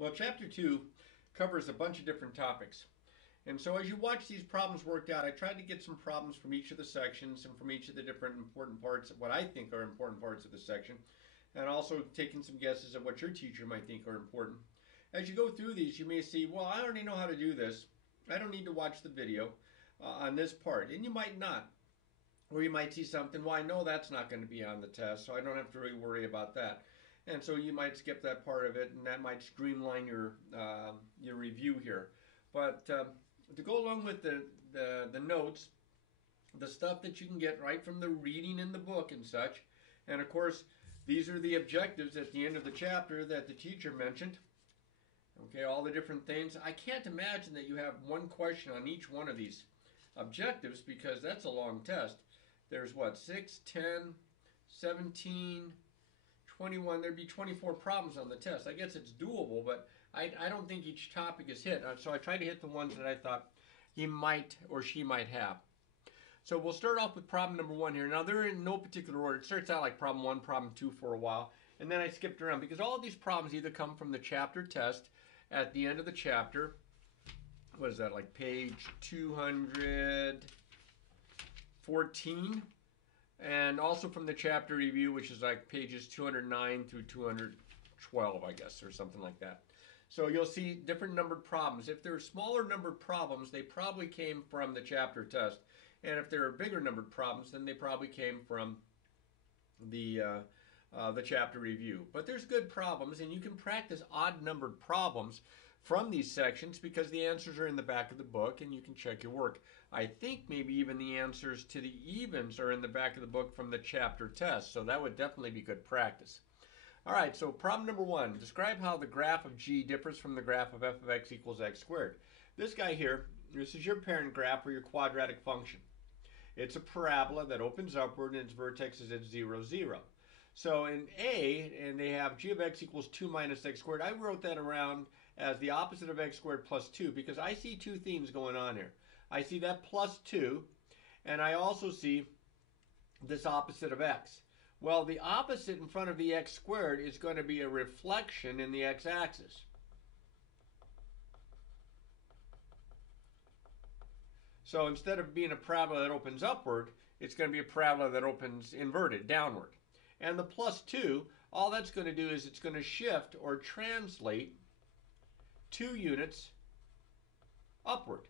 Well, Chapter 2 covers a bunch of different topics. And so as you watch these problems worked out, I tried to get some problems from each of the sections and from each of the different important parts of what I think are important parts of the section, and also taking some guesses at what your teacher might think are important. As you go through these, you may see, well, I already know how to do this. I don't need to watch the video on this part. And you might not. Or you might see something, well, I know that's not going to be on the test, so I don't have to really worry about that. And so you might skip that part of it, and that might streamline your review here. But to go along with the notes, the stuff that you can get right from the reading in the book and such, and of course, these are the objectives at the end of the chapter that the teacher mentioned. Okay, all the different things. I can't imagine that you have one question on each one of these objectives because that's a long test. There's what, 6, 10, 17, 21, there'd be 24 problems on the test. I guess it's doable, but I don't think each topic is hit. So I tried to hit the ones that I thought he might or she might have. So we'll start off with problem number 1 here. Now they're in no particular order. It starts out like problem 1, problem 2 for a while, and then I skipped around because all of these problems either come from the chapter test at the end of the chapter. What is that, like page 214? And also from the chapter review, which is like pages 209 through 212, I guess, or something like that. So you'll see different numbered problems. If they're smaller numbered problems, they probably came from the chapter test. And if there are bigger numbered problems, then they probably came from the chapter review. But there's good problems, and you can practice odd numbered problems from these sections because the answers are in the back of the book and you can check your work. I think maybe even the answers to the evens are in the back of the book from the chapter test, so that would definitely be good practice. All right, so problem number 1. Describe how the graph of g differs from the graph of f of x equals x squared. This guy here, this is your parent graph or your quadratic function. It's a parabola that opens upward and its vertex is at 0, 0. So in A, and they have g of x equals 2 minus x squared, I wrote that around as the opposite of x squared plus 2 because I see two themes going on here. I see that plus 2, and I also see this opposite of x. Well, the opposite in front of the x squared is going to be a reflection in the x-axis. So instead of being a parabola that opens upward, it's going to be a parabola that opens inverted, downward. And the plus 2, all that's going to do is it's going to shift or translate 2 units upward.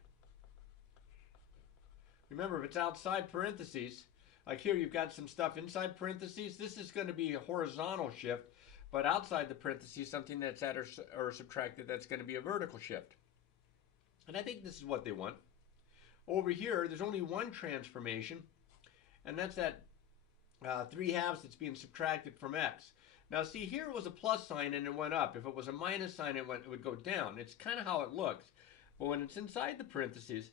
Remember, if it's outside parentheses, like here you've got some stuff inside parentheses, this is going to be a horizontal shift, but outside the parentheses, something that's added or subtracted, that's going to be a vertical shift. And I think this is what they want. Over here, there's only one transformation, and that's that 3 halves that's being subtracted from x. Now see, here it was a plus sign and it went up. If it was a minus sign, it would go down. It's kind of how it looks. But when it's inside the parentheses,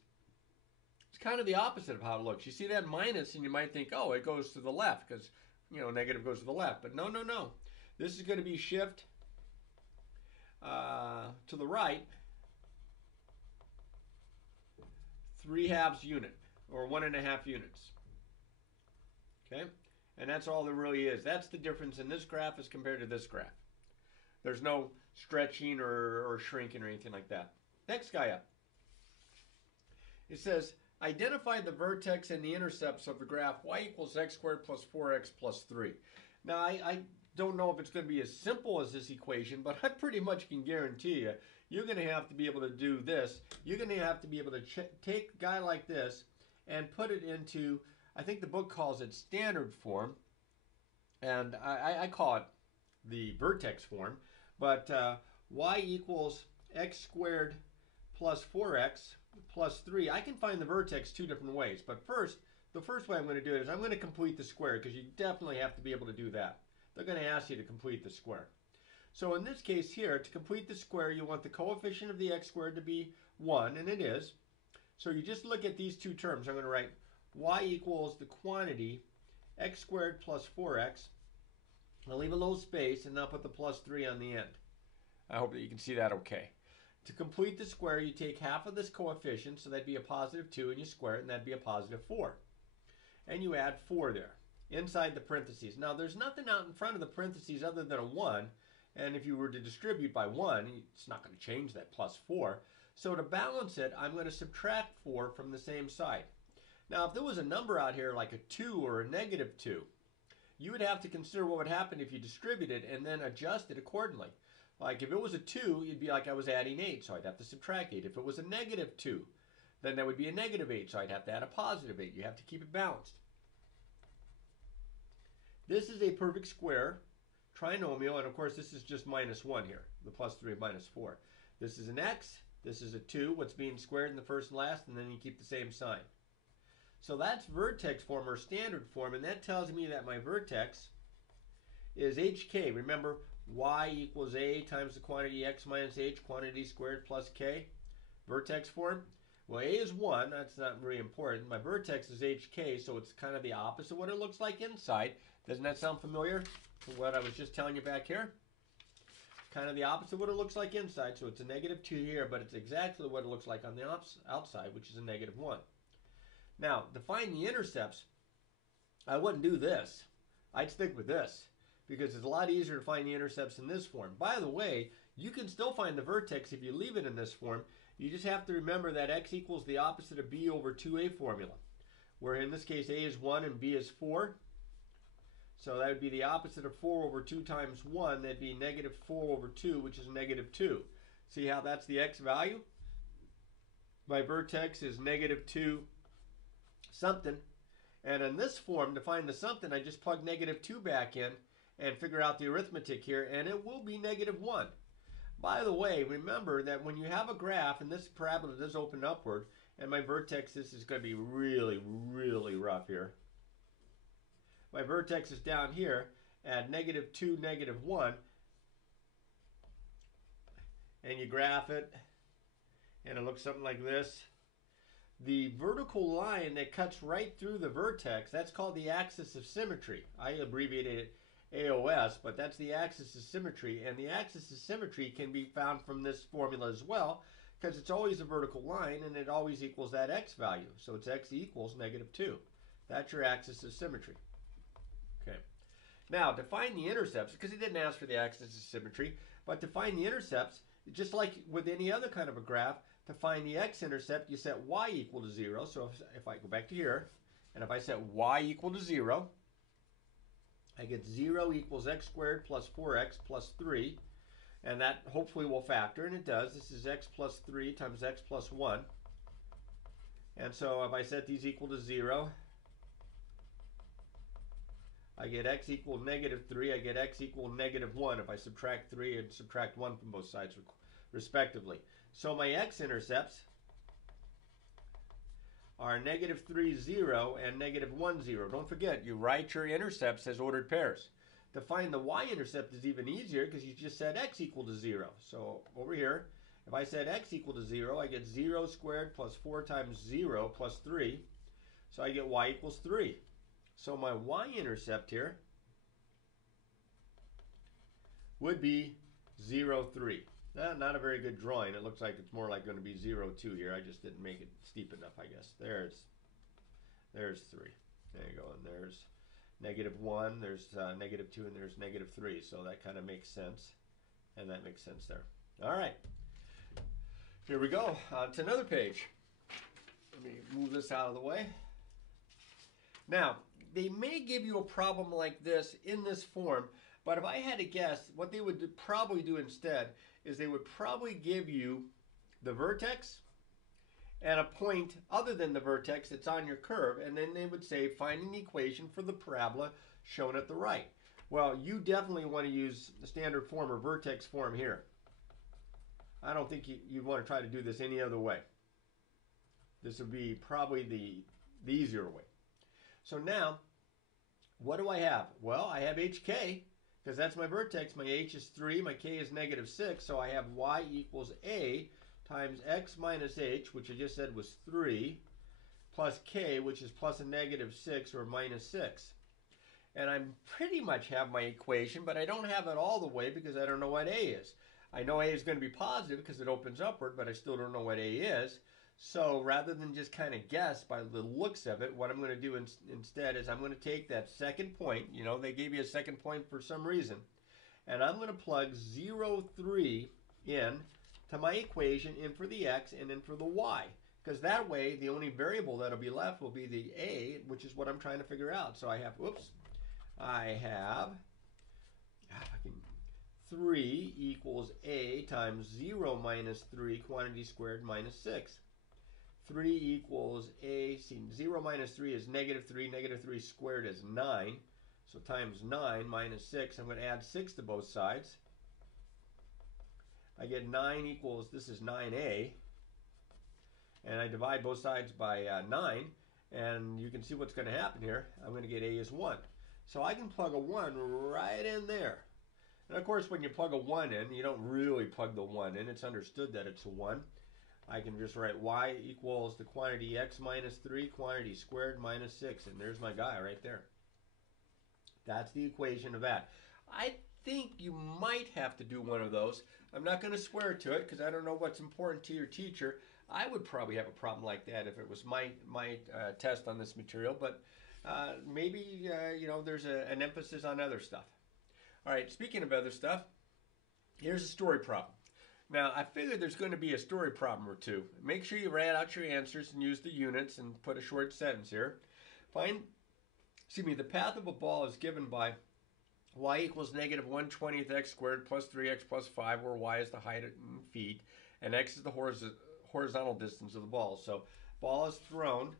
it's kind of the opposite of how it looks. You see that minus and you might think, oh, it goes to the left because, you know, negative goes to the left. But no, no, no. This is going to be shift to the right 3 halves unit, or 1.5 units. Okay? And that's all there really is. That's the difference in this graph as compared to this graph. There's no stretching or shrinking or anything like that. Next guy up. It says, identify the vertex and the intercepts of the graph y equals x squared plus 4x plus 3. Now, I don't know if it's going to be as simple as this equation, but I pretty much can guarantee you, you're going to have to be able to do this. You're going to have to be able to take a guy like this and put it into, I think the book calls it standard form, and I call it the vertex form, but y equals x squared plus 4x plus 3. I can find the vertex 2 different ways, but first, the first way I'm going to do it is I'm going to complete the square because you definitely have to be able to do that. They're going to ask you to complete the square. So in this case here, to complete the square, you want the coefficient of the x squared to be 1, and it is. So you just look at these two terms. I'm going to write y equals the quantity x squared plus 4x. I'll leave a little space, and I'll put the plus 3 on the end. I hope that you can see that okay. To complete the square, you take half of this coefficient, so that'd be a positive 2, and you square it, and that'd be a positive 4. And you add 4 there, inside the parentheses. Now, there's nothing out in front of the parentheses other than a 1, And if you were to distribute by 1, it's not going to change that plus 4. So to balance it, I'm going to subtract 4 from the same side. Now, if there was a number out here like a 2 or a negative 2, you would have to consider what would happen if you distributed and then adjust it accordingly. Like if it was a 2, it'd be like I was adding 8, so I'd have to subtract 8. If it was a negative 2, then that would be a negative 8, so I'd have to add a positive 8. You have to keep it balanced. This is a perfect square trinomial, and of course this is just minus 1 here, the plus 3 minus 4. This is an x, this is a 2, what's being squared in the first and last, and then you keep the same sign. So that's vertex form or standard form, and that tells me that my vertex is hk. Remember, y equals a times the quantity x minus h, quantity squared plus k. Vertex form. Well, a is 1, that's not very important. My vertex is hk, so it's kind of the opposite of what it looks like inside. Doesn't that sound familiar to what I was just telling you back here? Kind of the opposite of what it looks like inside, so it's a negative 2 here, but it's exactly what it looks like on the outside, which is a negative 1. Now, to find the intercepts, I wouldn't do this. I'd stick with this, because it's a lot easier to find the intercepts in this form. By the way, you can still find the vertex if you leave it in this form. You just have to remember that x equals the opposite of b over 2a formula, where in this case a is 1 and b is 4. So that would be the opposite of 4 over 2 times 1. That'd be negative 4 over 2, which is negative 2. See how that's the x value? My vertex is negative 2 something. And in this form, to find the something, I just plug negative 2 back in and figure out the arithmetic here, and it will be negative 1. By the way, remember that when you have a graph, and this parabola does open upward, and my vertex, this is going to be really, really rough here. My vertex is down here at negative 2, negative 1, and you graph it, and it looks something like this. The vertical line that cuts right through the vertex, that's called the axis of symmetry. I abbreviated it AOS, but that's the axis of symmetry, and the axis of symmetry can be found from this formula as well, because it's always a vertical line, and it always equals that x value. So it's x equals negative 2. That's your axis of symmetry. Okay. Now, to find the intercepts, because he didn't ask for the axis of symmetry, but to find the intercepts, just like with any other kind of a graph, to find the x-intercept, you set y equal to 0. So if I go back to here, and if I set y equal to 0, I get 0 equals x squared plus 4x plus 3. And that hopefully will factor, and it does. This is x plus 3 times x plus 1. And so if I set these equal to 0, I get x equal negative 3. I get x equal negative 1 if I subtract 3 and subtract 1 from both sides respectively. So my x-intercepts are negative 3, 0, and negative 1, 0. Don't forget, you write your intercepts as ordered pairs. To find the y-intercept is even easier because you just set x equal to 0. So over here, if I set x equal to 0, I get 0 squared plus 4 times 0 plus 3. So I get y equals 3. So my y-intercept here would be 0, 3. Not a very good drawing. It looks like it's more like going to be 0, 2 here. I just didn't make it steep enough, I guess. There's 3. There you go. And there's negative 1, there's negative 2, and there's negative 3. So that kind of makes sense. And that makes sense there. All right. Here we go. On to another page. Let me move this out of the way. Now, they may give you a problem like this in this form, but if I had to guess, what they would probably do instead is they would probably give you the vertex and a point other than the vertex that's on your curve, and then they would say, find an equation for the parabola shown at the right. Well, you definitely want to use the standard form or vertex form here. I don't think you'd want to try to do this any other way. This would be probably the easier way. So now, what do I have? Well, I have hk, because that's my vertex. My h is 3, my k is negative 6, so I have y equals a times x minus h, which I just said was 3, plus k, which is plus a negative 6 or minus 6. And I pretty much have my equation, but I don't have it all the way because I don't know what a is. I know a is going to be positive because it opens upward, but I still don't know what a is. So rather than just kind of guess by the looks of it, what I'm going to do instead is I'm going to take that second point. You know, they gave you a second point for some reason. and I'm going to plug 0, 3 in to my equation, in for the x and in for the y. Because that way, the only variable that'll be left will be the a, which is what I'm trying to figure out. So I have, I have 3 equals a times 0 minus 3 quantity squared minus 6. 3 equals a, see, 0 minus 3 is negative 3. Negative 3 squared is 9. So times 9 minus 6, I'm going to add 6 to both sides. I get 9 equals, this is 9a. And I divide both sides by 9. And you can see what's going to happen here. I'm going to get a is 1. So I can plug a 1 right in there. And of course, when you plug a 1 in, you don't really plug the 1 in. It's understood that it's a 1. I can just write y equals the quantity x minus 3 quantity squared minus 6. And there's my guy right there. That's the equation of that. I think you might have to do one of those. I'm not going to swear to it because I don't know what's important to your teacher. I would probably have a problem like that if it was my test on this material. But maybe, you know, there's an emphasis on other stuff. All right, speaking of other stuff, here's a story problem. Now, I figured there's going to be a story problem or two. Make sure you write out your answers and use the units and put a short sentence here. Find, the path of a ball is given by y equals negative 1/20th x squared plus 3x plus 5, where y is the height in feet, and x is the horizontal distance of the ball. So, ball is thrown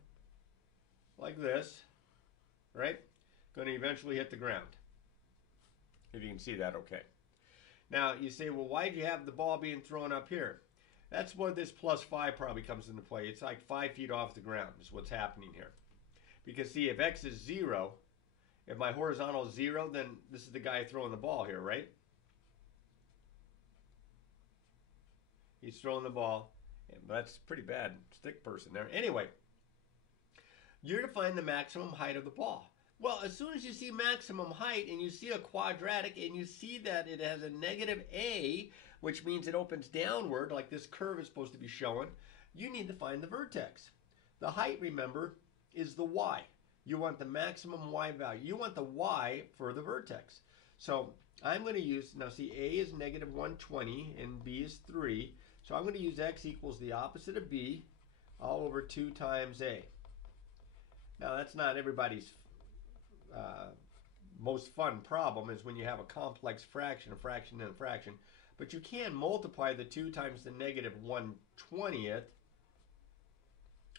like this, right? Going to eventually hit the ground. If you can see that okay. Now, you say, well, why do you have the ball being thrown up here? That's where this plus 5 probably comes into play. It's like 5 feet off the ground is what's happening here. Because, see, if x is 0, if my horizontal is 0, then this is the guy throwing the ball here, right? He's throwing the ball. That's pretty bad stick person there. Anyway, you're to find the maximum height of the ball. Well, as soon as you see maximum height and you see a quadratic and you see that it has a negative a, which means it opens downward like this curve is supposed to be showing, you need to find the vertex. The height, remember, is the y. You want the maximum y value. You want the y for the vertex. So I'm going to use, now see, a is negative 120 and b is 3. So I'm going to use x equals the opposite of b all over 2 times a. Now that's not everybody's most fun problem, is when you have a complex fraction, a fraction and a fraction. But you can multiply the 2 times the negative 1/20th,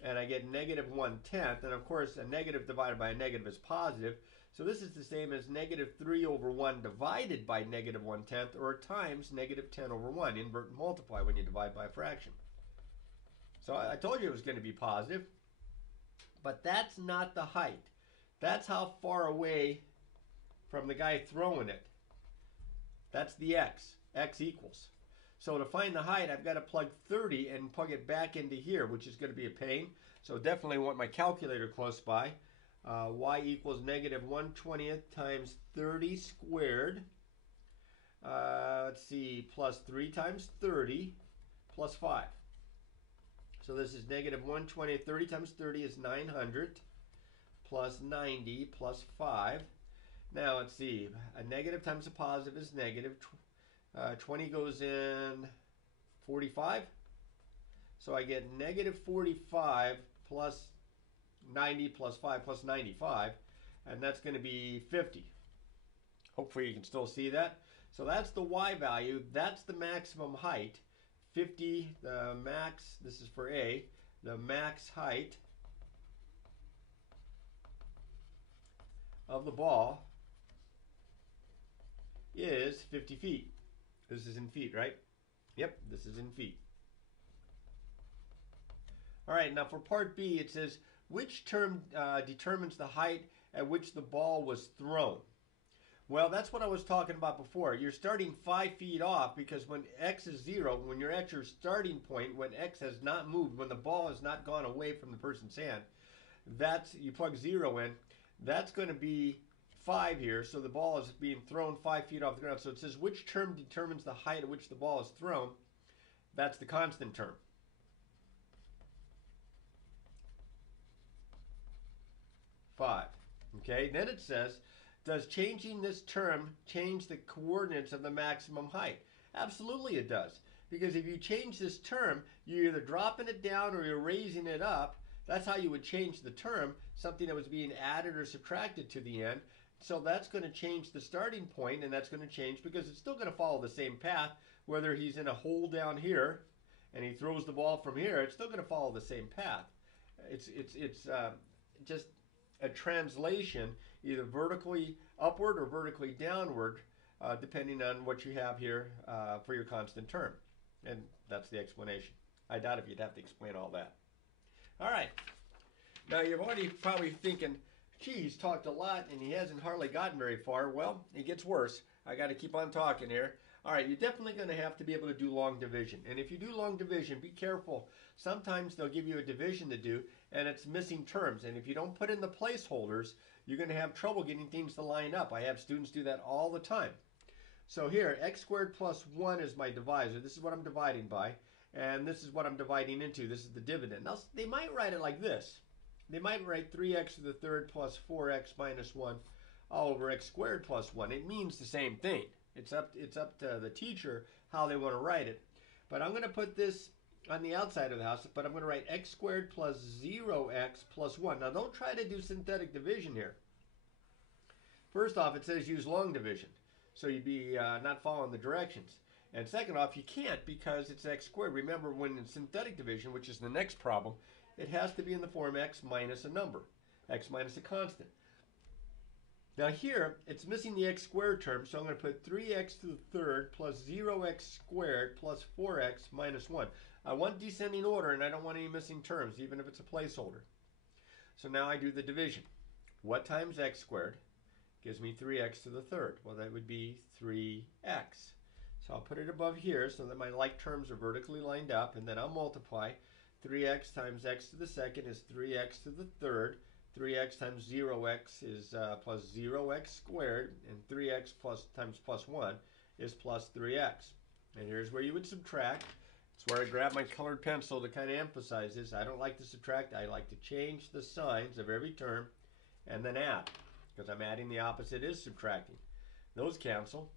and I get negative 1/10. And of course, a negative divided by a negative is positive. So this is the same as negative 3 over 1 divided by negative 1/10, or times negative 10 over 1. Invert and multiply when you divide by a fraction. So I told you it was going to be positive, but that's not the height. That's how far away from the guy throwing it. That's the x. X equals. So to find the height, I've got to plug 30 and plug it back into here, which is going to be a pain. So definitely want my calculator close by. Y equals negative 1/20th times 30 squared. Let's see, plus 3 times 30 plus 5. So this is negative 1/20th. 30 times 30 is 900. Plus 90 plus 5. Now let's see, a negative times a positive is negative. 20 goes in 45. So I get negative 45 plus 90 plus 5 plus 95. And that's going to be 50. Hopefully you can still see that. So that's the y value. That's the maximum height. 50, the max, this is for A, the max height of the ball is 50 feet. This is in feet, right? Yep, this is in feet. All right, now for part B, it says, which term determines the height at which the ball was thrown? Well, that's what I was talking about before. You're starting 5 feet off, because when x is 0, when you're at your starting point, when x has not moved, when the ball has not gone away from the person's hand, that's, you plug 0 in, that's going to be 5 here. So the ball is being thrown 5 feet off the ground. So it says, which term determines the height at which the ball is thrown? That's the constant term. Okay, then it says, Does changing this term change the coordinates of the maximum height? Absolutely it does. Because if you change this term, you're either dropping it down or you're raising it up. That's how you would change the term, something that was being added or subtracted to the end. So that's going to change the starting point, and that's going to change because it's still going to follow the same path. Whether he's in a hole down here and he throws the ball from here, it's still going to follow the same path. It's just a translation, either vertically upward or vertically downward, depending on what you have here for your constant term. And that's the explanation. I doubt if you'd have to explain all that. All right. Now you're already probably thinking, gee, he's talked a lot and he hasn't hardly gotten very far. Well, it gets worse. I got to keep on talking here. All right, you're definitely going to have to be able to do long division. And if you do long division, be careful. Sometimes they'll give you a division to do, and it's missing terms. And if you don't put in the placeholders, you're going to have trouble getting things to line up. I have students do that all the time. So here, x squared plus 1 is my divisor. This is what I'm dividing by. And this is what I'm dividing into. This is the dividend. Now, they might write it like this. They might write 3x to the third plus 4x minus 1 all over x squared plus 1. It means the same thing. It's up to the teacher how they want to write it. But I'm going to put this on the outside of the house, but I'm going to write x squared plus 0x plus 1. Now, don't try to do synthetic division here. First off, it says use long division. So you'd be not following the directions. And second off, you can't because it's x squared. Remember, when in synthetic division, which is the next problem, it has to be in the form x minus a number, x minus a constant. Now here, it's missing the x squared term, so I'm going to put 3x to the third plus 0x squared plus 4x minus 1. I want descending order, and I don't want any missing terms, even if it's a placeholder. So now I do the division. What times x squared gives me 3x to the third? Well, that would be 3x. So I'll put it above here so that my like terms are vertically lined up, and then I'll multiply. 3x times x to the second is 3x to the third. 3x times 0x is plus 0x squared, and 3x times plus 1 is plus 3x. And here's where you would subtract. It's where I grab my colored pencil to kind of emphasize this. I don't like to subtract. I like to change the signs of every term and then add, because I'm adding the opposite is subtracting. Those cancel.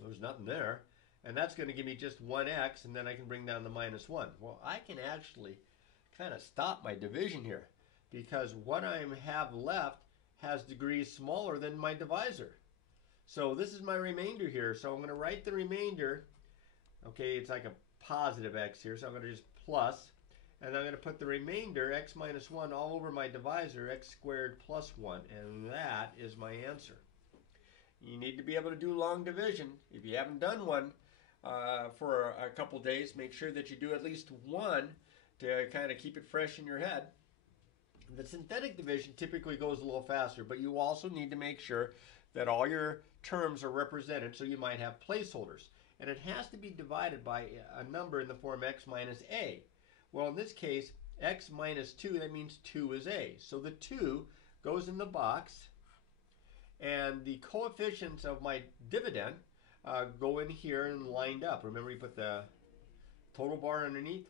There's nothing there. And that's going to give me just 1x, and then I can bring down the minus 1. Well, I can actually kind of stop my division here, because what I have left has degrees smaller than my divisor. So this is my remainder here. So I'm going to write the remainder. Okay, it's like a positive x here, so I'm going to just plus. And I'm going to put the remainder, x minus 1, all over my divisor, x squared plus 1. And that is my answer. You need to be able to do long division. If you haven't done one for a couple days, make sure that you do at least one to kind of keep it fresh in your head. The synthetic division typically goes a little faster, but you also need to make sure that all your terms are represented, so you might have placeholders. And it has to be divided by a number in the form x minus a. Well, in this case, x minus 2, that means 2 is a. So the 2 goes in the box, and the coefficients of my dividend go in here and lined up. Remember, you put the total bar underneath.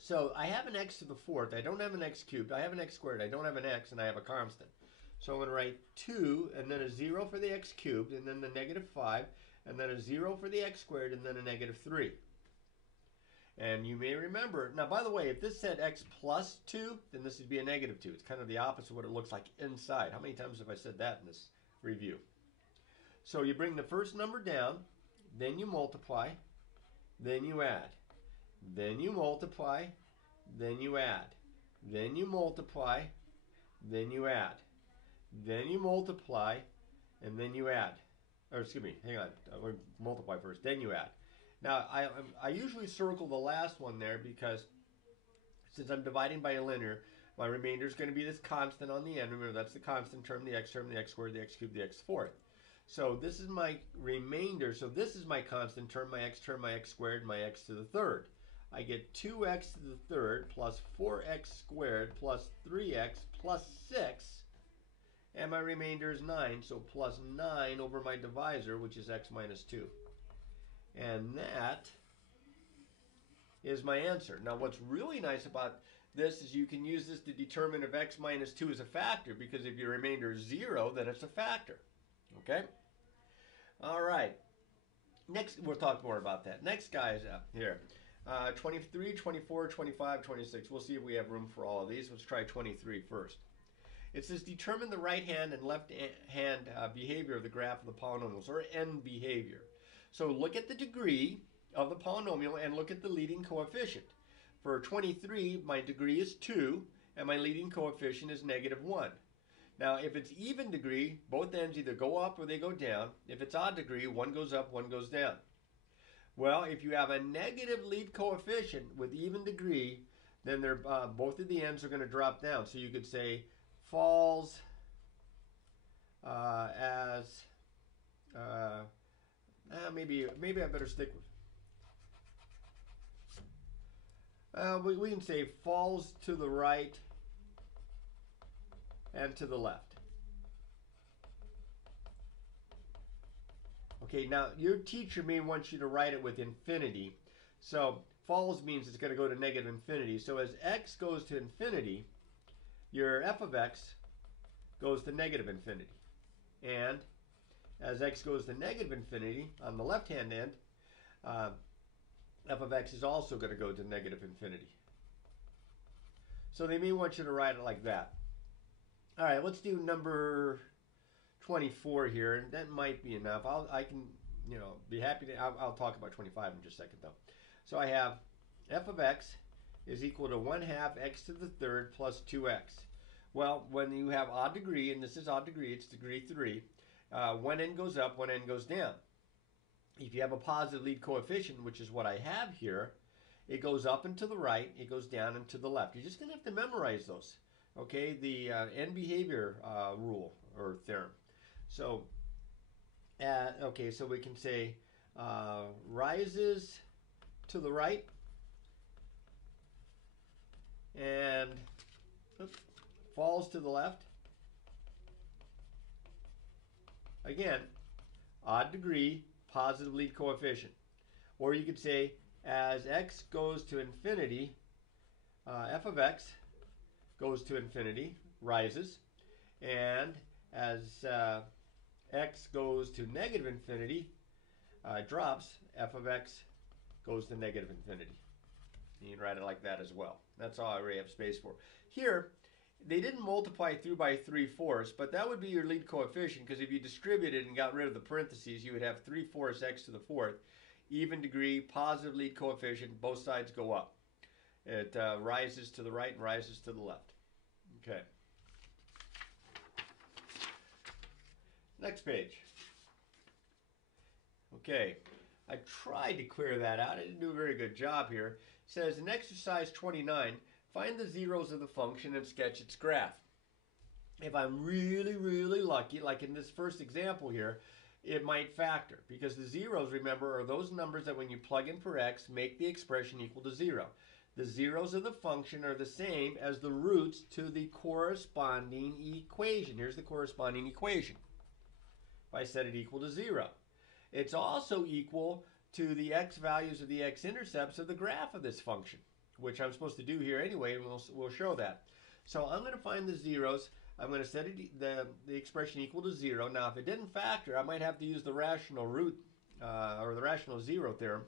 So I have an x to the fourth. I don't have an x cubed. I have an x squared. I don't have an x, and I have a constant. So I'm going to write 2, and then a 0 for the x cubed, and then the negative 5, and then a 0 for the x squared, and then a negative 3. And you may remember, now by the way, if this said x plus 2, then this would be a negative 2. It's kind of the opposite of what it looks like inside. How many times have I said that in this review? So you bring the first number down, then you multiply, then you add. Then you multiply, then you add. Then you multiply, then you add. Then you multiply, and then you add. Or excuse me, hang on. We'll multiply first, then you add. Now, I usually circle the last one there because since I'm dividing by a linear, my remainder is going to be this constant on the end. Remember, that's the constant term, the x squared, the x cubed, the x fourth. So this is my remainder. So this is my constant term, my x squared, my x to the third. I get 2x to the third plus 4x squared plus 3x plus 6. And my remainder is 9. So plus 9 over my divisor, which is x minus 2. And that is my answer. Now, what's really nice about this is you can use this to determine if x minus 2 is a factor, because if your remainder is 0, then it's a factor. Okay? All right. Next, we'll talk more about that. Next guy is up here. 23, 24, 25, 26. We'll see if we have room for all of these. Let's try 23 first. It says determine the right hand and left hand behavior of the graph of the polynomials, or end behavior. So look at the degree of the polynomial and look at the leading coefficient. For 23, my degree is 2, and my leading coefficient is -1. Now, if it's even degree, both ends either go up or they go down. If it's odd degree, one goes up, one goes down. Well, if you have a negative lead coefficient with even degree, then they're, both of the ends are going to drop down. So you could say falls as, maybe I better stick with, we can say falls to the right and to the left. Okay, now your teacher may want you to write it with infinity. So falls means it's going to go to -infinity. So as x goes to infinity, your f of x goes to -infinity. And as x goes to -infinity on the left-hand end, f of x is also going to go to -infinity. So they may want you to write it like that. All right, let's do number 24 here, and that might be enough. I can, be happy to. I'll talk about 25 in just a second, though. So I have f of x is equal to 1/2 x to the third plus 2x. Well, when you have odd degree, and this is odd degree, it's degree 3. One end goes up, one end goes down. If you have a positive lead coefficient, which is what I have here, it goes up and to the right, it goes down and to the left. You're just going to have to memorize those. Okay, the end behavior rule or theorem. So, okay, so we can say rises to the right and falls to the left. Again, odd degree, positive lead coefficient. Or you could say as x goes to infinity, f of x goes to infinity, rises, and as x goes to -infinity, drops, f of x goes to -infinity. You can write it like that as well. That's all I really have space for. Here, they didn't multiply through by 3/4, but that would be your lead coefficient, because if you distributed and got rid of the parentheses, you would have 3/4 x to the fourth, even degree, positive lead coefficient, both sides go up. It rises to the right and rises to the left. Okay. Next page. Okay. I tried to clear that out. I didn't do a very good job here. It says in exercise 29, find the zeros of the function and sketch its graph. If I'm really, really lucky, like in this first example here, it might factor, because the zeros, remember, are those numbers that when you plug in for x, make the expression equal to 0. The zeros of the function are the same as the roots to the corresponding equation. Here's the corresponding equation. If I set it equal to 0. It's also equal to the x values of the x-intercepts of the graph of this function, which I'm supposed to do here anyway, and we'll show that. So I'm going to find the zeros. I'm going to set it, the expression equal to 0. Now, if it didn't factor, I might have to use the rational root, or the rational zero theorem,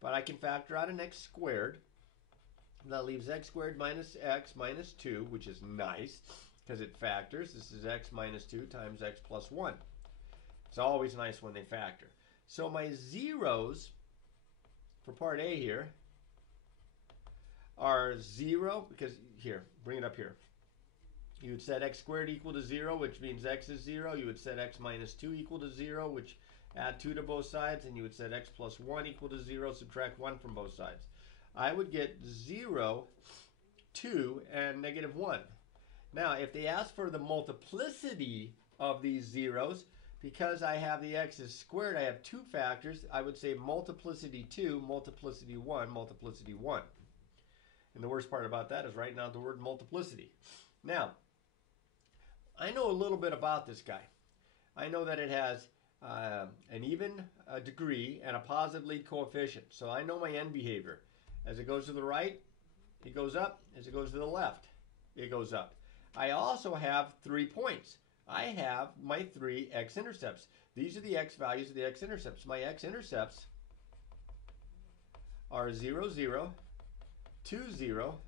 but I can factor out an x squared. That leaves x squared minus x minus 2, which is nice, because it factors. This is x minus 2 times x plus 1. It's always nice when they factor. So my zeros for part A here are 0, because here, bring it up here. You would set x squared equal to 0, which means x is 0. You would set x minus 2 equal to 0, which add 2 to both sides, and you would set x plus 1 equal to 0, subtract 1 from both sides. I would get 0, 2, and -1. Now, if they ask for the multiplicity of these zeros, because I have the x's squared, I have 2 factors, I would say multiplicity 2, multiplicity 1, multiplicity 1. And the worst part about that is writing out the word multiplicity. Now, I know a little bit about this guy. I know that it has an even degree and a positive lead coefficient. So I know my end behavior. As it goes to the right, it goes up. As it goes to the left, it goes up. I also have 3 points. I have my 3 x-intercepts. These are the x values of the x-intercepts. My x-intercepts are 0, 0, 2, 0,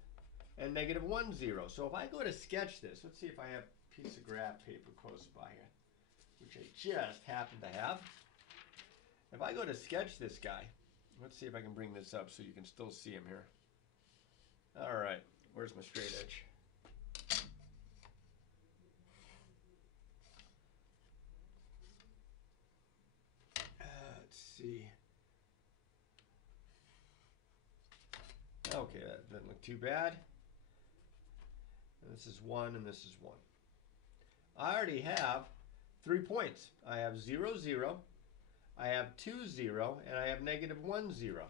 and negative 1, 0. So if I go to sketch this, let's see if I have a piece of graph paper close by here, which I just happen to have. If I go to sketch this guy, let's see if I can bring this up so you can still see him here. All right, where's my straight edge? Let's see. Okay, that doesn't look too bad. And this is 1 and this is 1. I already have 3 points. I have 0, 0, I have 2, 0, and I have negative 1, 0.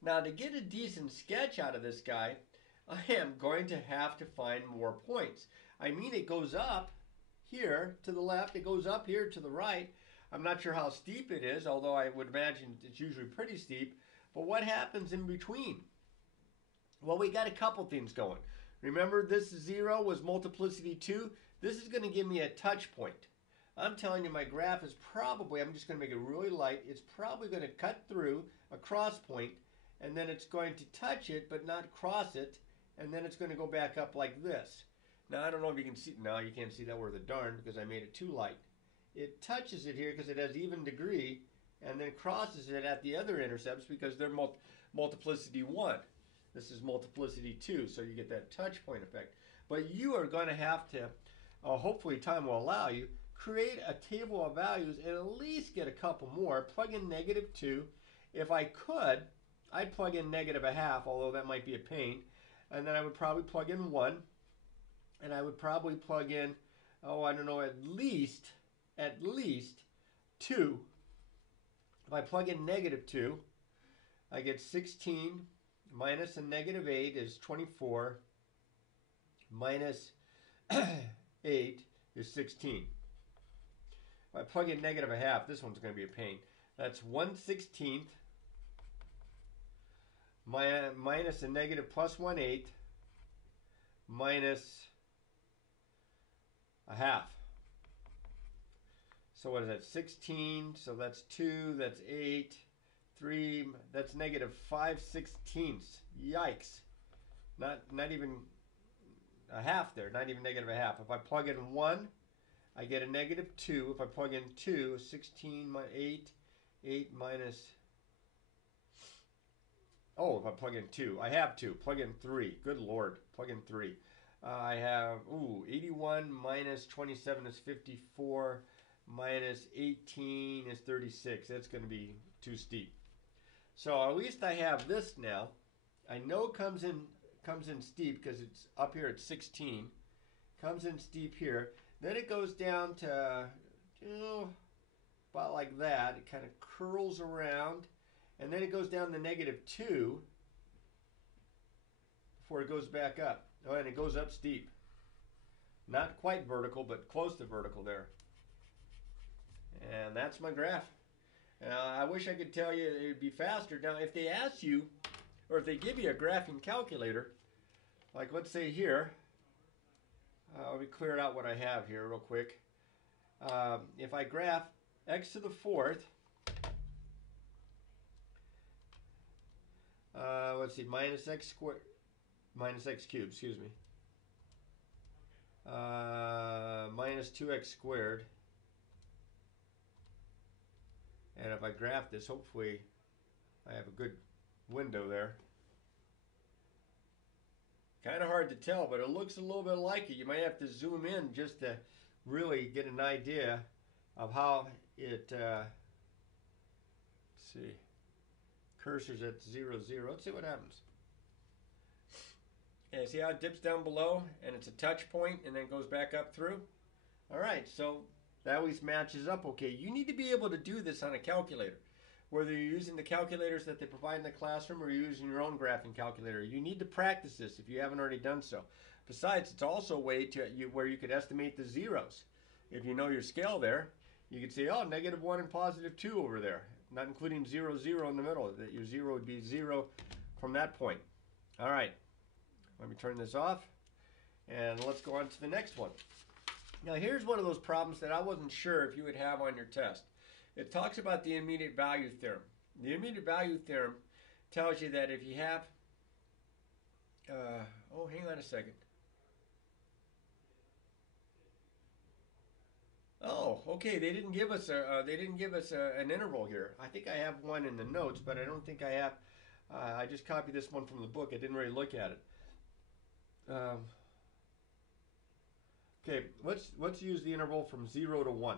Now to get a decent sketch out of this guy, I am going to have to find more points. I mean, it goes up here to the left, it goes up here to the right. I'm not sure how steep it is, although I would imagine it's usually pretty steep. But what happens in between? Well, we got a couple things going. Remember, this 0 was multiplicity 2. This is going to give me a touch point. I'm telling you, my graph is probably, I'm just going to make it really light, it's probably going to cut through a cross point, and then it's going to touch it, but not cross it, and then it's going to go back up like this. Now, I don't know if you can see, no, you can't see that worth a darn because I made it too light. It touches it here because it has even degree, and then crosses it at the other intercepts because they're multiplicity 1. This is multiplicity 2, so you get that touch point effect. But you are going to have to, hopefully time will allow you, create a table of values and at least get a couple more. Plug in negative 2. If I could, I'd plug in negative 1/2, although that might be a pain. And then I would probably plug in 1. And I would probably plug in, I don't know, at least 2. If I plug in negative 2, I get 16 minus a negative 8 is 24. Minus 8 is 16. If I plug in negative 1/2, this one's going to be a pain. That's 1/16 minus a negative plus 1/8 minus 1/2. So what is that? 16. So that's 2. That's 8. 3. That's negative 5/16. Yikes! Not even a half there. Not even negative 1/2. If I plug in 1, I get a negative 2. If I plug in 2, 16 minus 8 minus. Oh, if I plug in 2, I have 2. Plug in 3. Good Lord, plug in 3. I have 81 minus 27 is 54. Minus 18 is 36. That's going to be too steep. So at least I have this now. I know it comes in steep because it's up here at 16. Comes in steep here. Then it goes down to, about like that. It kind of curls around. And then it goes down to negative 2 before it goes back up. Oh, and it goes up steep. Not quite vertical, but close to vertical there. And that's my graph. I wish I could tell you it would be faster. Now, if they ask you, or if they give you a graphing calculator, like let's say here, let me clear out what I have here real quick. If I graph x to the 4th, let's see, minus x squared, minus x cubed, excuse me, minus 2x squared. And if I graph this, hopefully I have a good window there. Kind of hard to tell, but it looks a little bit like it. You might have to zoom in just to really get an idea of how it, let's see, cursor's at 0, 0. Let's see what happens. Yeah, see how it dips down below and it's a touch point and then goes back up through? All right, so that always matches up okay. You need to be able to do this on a calculator. Whether you're using the calculators that they provide in the classroom or you're using your own graphing calculator. You need to practice this if you haven't already done so. Besides, it's also a way to where you could estimate the zeros. If you know your scale there, you could say, oh, negative 1 and positive 2 over there. Not including 0, 0 in the middle. That your 0 would be 0 from that point. All right. Let me turn this off, and let's go on to the next one. Now here's one of those problems that I wasn't sure if you would have on your test. It talks about the immediate value theorem. The immediate value theorem tells you that if you have, oh, hang on a second. Oh, okay. They didn't give us an interval here. I think I have one in the notes, but I don't think I have. I just copied this one from the book. I didn't really look at it. Okay, let's use the interval from 0 to 1.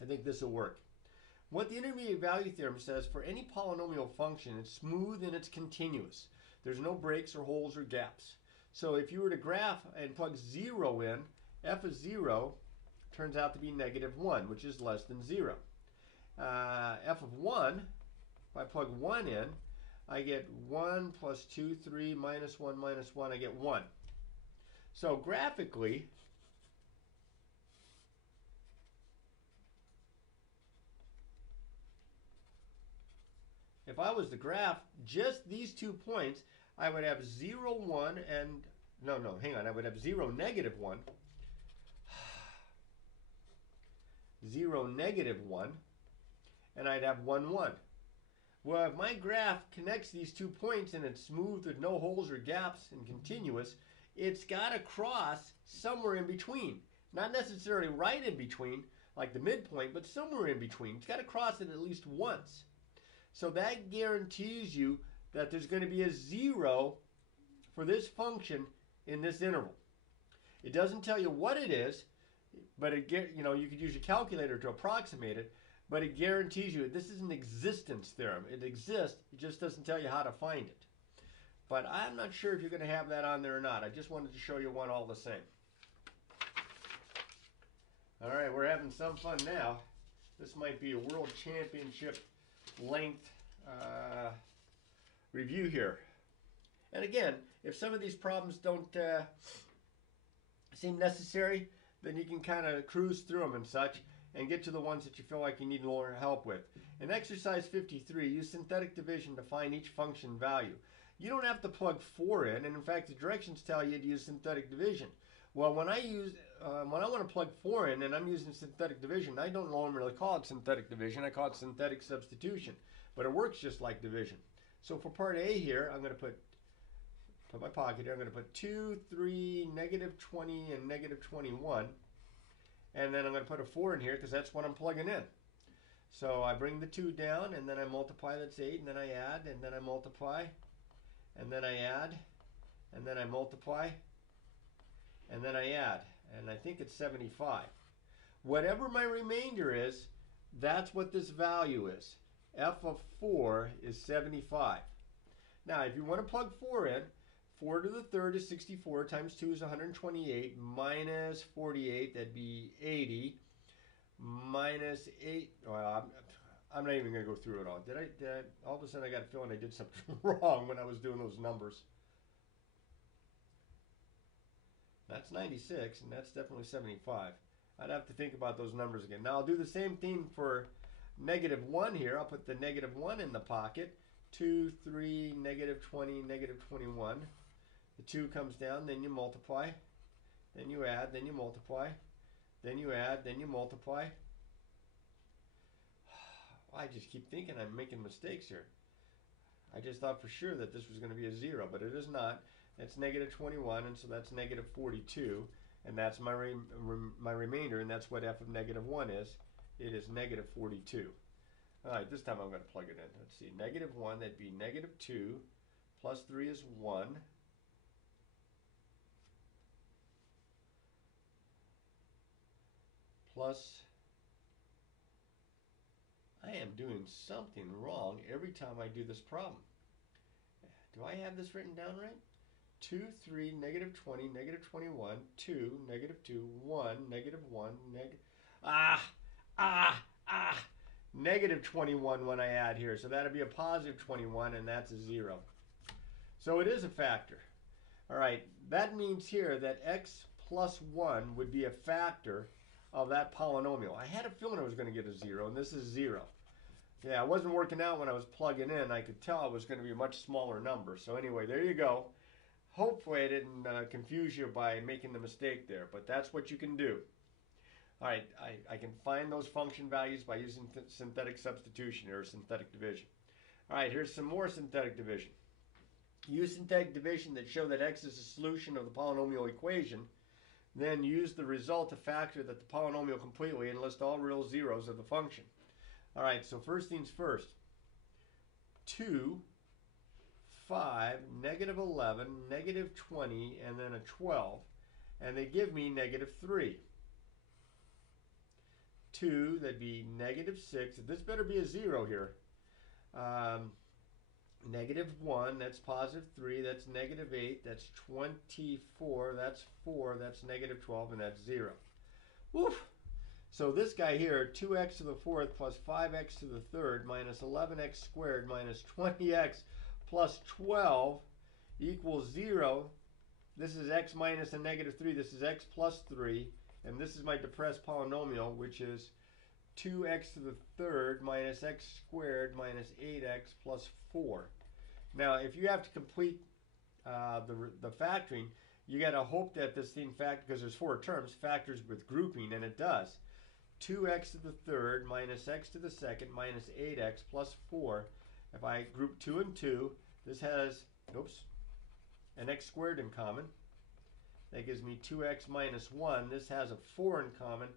I think this will work. What the intermediate value theorem says, for any polynomial function, it's smooth and it's continuous. There's no breaks or holes or gaps. So if you were to graph and plug 0 in, f of 0 turns out to be -1, which is less than 0. F of 1, if I plug 1 in, I get 1 plus 2, 3, minus 1, I get 1. So graphically, if I was to graph just these 2 points, I would have 0, 1, and no, hang on, I would have 0, -1, 0, -1, and I'd have 1, 1. Well, if my graph connects these 2 points and it's smooth with no holes or gaps and continuous, it's got to cross somewhere in between. Not necessarily right in between, like the midpoint, but somewhere in between. It's got to cross it at least once. So that guarantees you that there's going to be a 0 for this function in this interval. It doesn't tell you what it is, but you could use your calculator to approximate it, but it guarantees you this is an existence theorem. It exists, it just doesn't tell you how to find it. But I'm not sure if you're going to have that on there or not. I just wanted to show you one all the same. All right, we're having some fun now. This might be a world championship length review here. And again, if some of these problems don't seem necessary, then you can kind of cruise through them and such and get to the ones that you feel like you need more help with. In exercise 53, use synthetic division to find each function value. You don't have to plug 4 in, and in fact the directions tell you to use synthetic division. Well, when I want to plug 4 in and I'm using synthetic division, I don't normally call it synthetic division, I call it synthetic substitution. But it works just like division. So for part A here, I'm going to put my pocket here, I'm going to put 2, 3, -20, and -21. And then I'm going to put a 4 in here because that's what I'm plugging in. So I bring the 2 down, and then I multiply, that's 8, and then I add, and then I multiply, and then I add, and then I multiply, and then I add. And I think it's 75. Whatever my remainder is, that's what this value is. F of 4 is 75. Now, if you want to plug 4 in, 4 to the third is 64 times 2 is 128 minus 48, that'd be 80, minus 8. Well, I'm not even going to go through it all. Did I all of a sudden I got a feeling I did something wrong when I was doing those numbers. That's 96, and that's definitely 75. I'd have to think about those numbers again. Now, I'll do the same thing for -1 here. I'll put the -1 in the pocket. 2, 3, -20, -21. The 2 comes down, then you multiply, then you add, then you multiply, then you add, then you multiply. I just keep thinking I'm making mistakes here. I just thought for sure that this was going to be a 0, but it is not. That's -21, and so that's -42, and that's my remainder, and that's what f of -1 is. It is -42. All right, this time I'm going to plug it in. Let's see, -1, that'd be -2, plus 3 is 1. Plus, I am doing something wrong every time I do this problem. Do I have this written down right? 2, 3, -20, -21, 2, -2, 1, -1, -21 when I add here. So that'd be a positive 21, and that's a 0. So it is a factor. All right, that means here that x plus 1 would be a factor of that polynomial. I had a feeling I was going to get a 0, and this is 0. Yeah, it wasn't working out when I was plugging in. I could tell it was going to be a much smaller number. So anyway, there you go. Hopefully I didn't confuse you by making the mistake there, but that's what you can do. All right, I can find those function values by using synthetic substitution or synthetic division. All right, here's some more synthetic division. Use synthetic division that show that x is a solution of the polynomial equation. Then use the result to factor that the polynomial completely and list all real zeros of the function. All right, so first things first. 2, 5, negative 11, negative 20, and then a 12. And they give me negative 3. 2, that'd be negative 6. This better be a 0 here. Negative 1, that's positive 3, that's negative 8, that's 24, that's 4, that's negative 12, and that's 0. Woof! So this guy here, 2x to the 4th plus 5x to the 3rd minus 11x squared minus 20x plus 12 equals 0. This is x minus a negative 3, this is x plus 3, and this is my depressed polynomial, which is 2x to the 3rd minus x squared minus 8x plus 4. Now, if you have to complete the factoring, you got to hope that this thing factors, because there's 4 terms, factors with grouping, and it does. 2x to the 3rd minus x to the 2nd minus 8x plus 4. If I group 2 and 2, this has, an x squared in common. That gives me 2x minus 1. This has a 4 in common.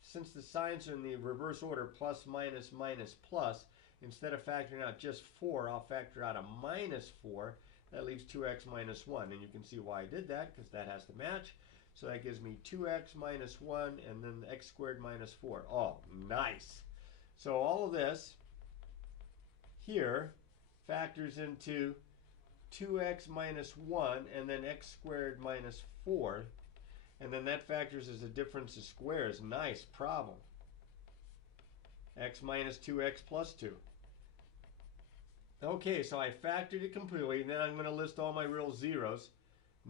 Since the signs are in the reverse order, plus, minus, minus, plus, instead of factoring out just 4, I'll factor out a minus 4. That leaves 2x minus 1. And you can see why I did that, because that has to match. So that gives me 2x minus 1, and then x squared minus 4. Oh, nice. So all of this here factors into 2x minus 1, and then x squared minus 4. And then that factors as a difference of squares. Nice problem. X minus 2x plus 2. Okay, so I factored it completely, and then I'm going to list all my real zeros.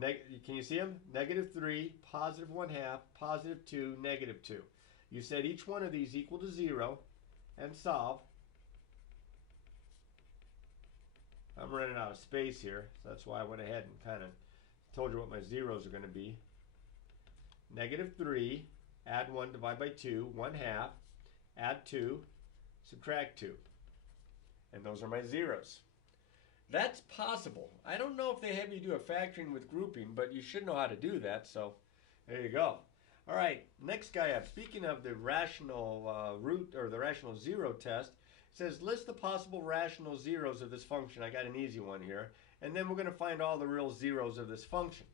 Can you see them? Negative 3, positive 1/2, positive 2, negative 2. You set each one of these equal to 0 and solve. I'm running out of space here, so that's why I went ahead and kind of told you what my zeros are going to be. Negative 3, add 1, divide by 2, 1/2, add 2, subtract 2. And those are my zeros. That's possible. I don't know if they have you do a factoring with grouping, but you should know how to do that, so there you go. All right, next guy up. Speaking of the rational root, or the rational zero test, it says list the possible rational zeros of this function. I got an easy one here. And then we're going to find all the real zeros of this function.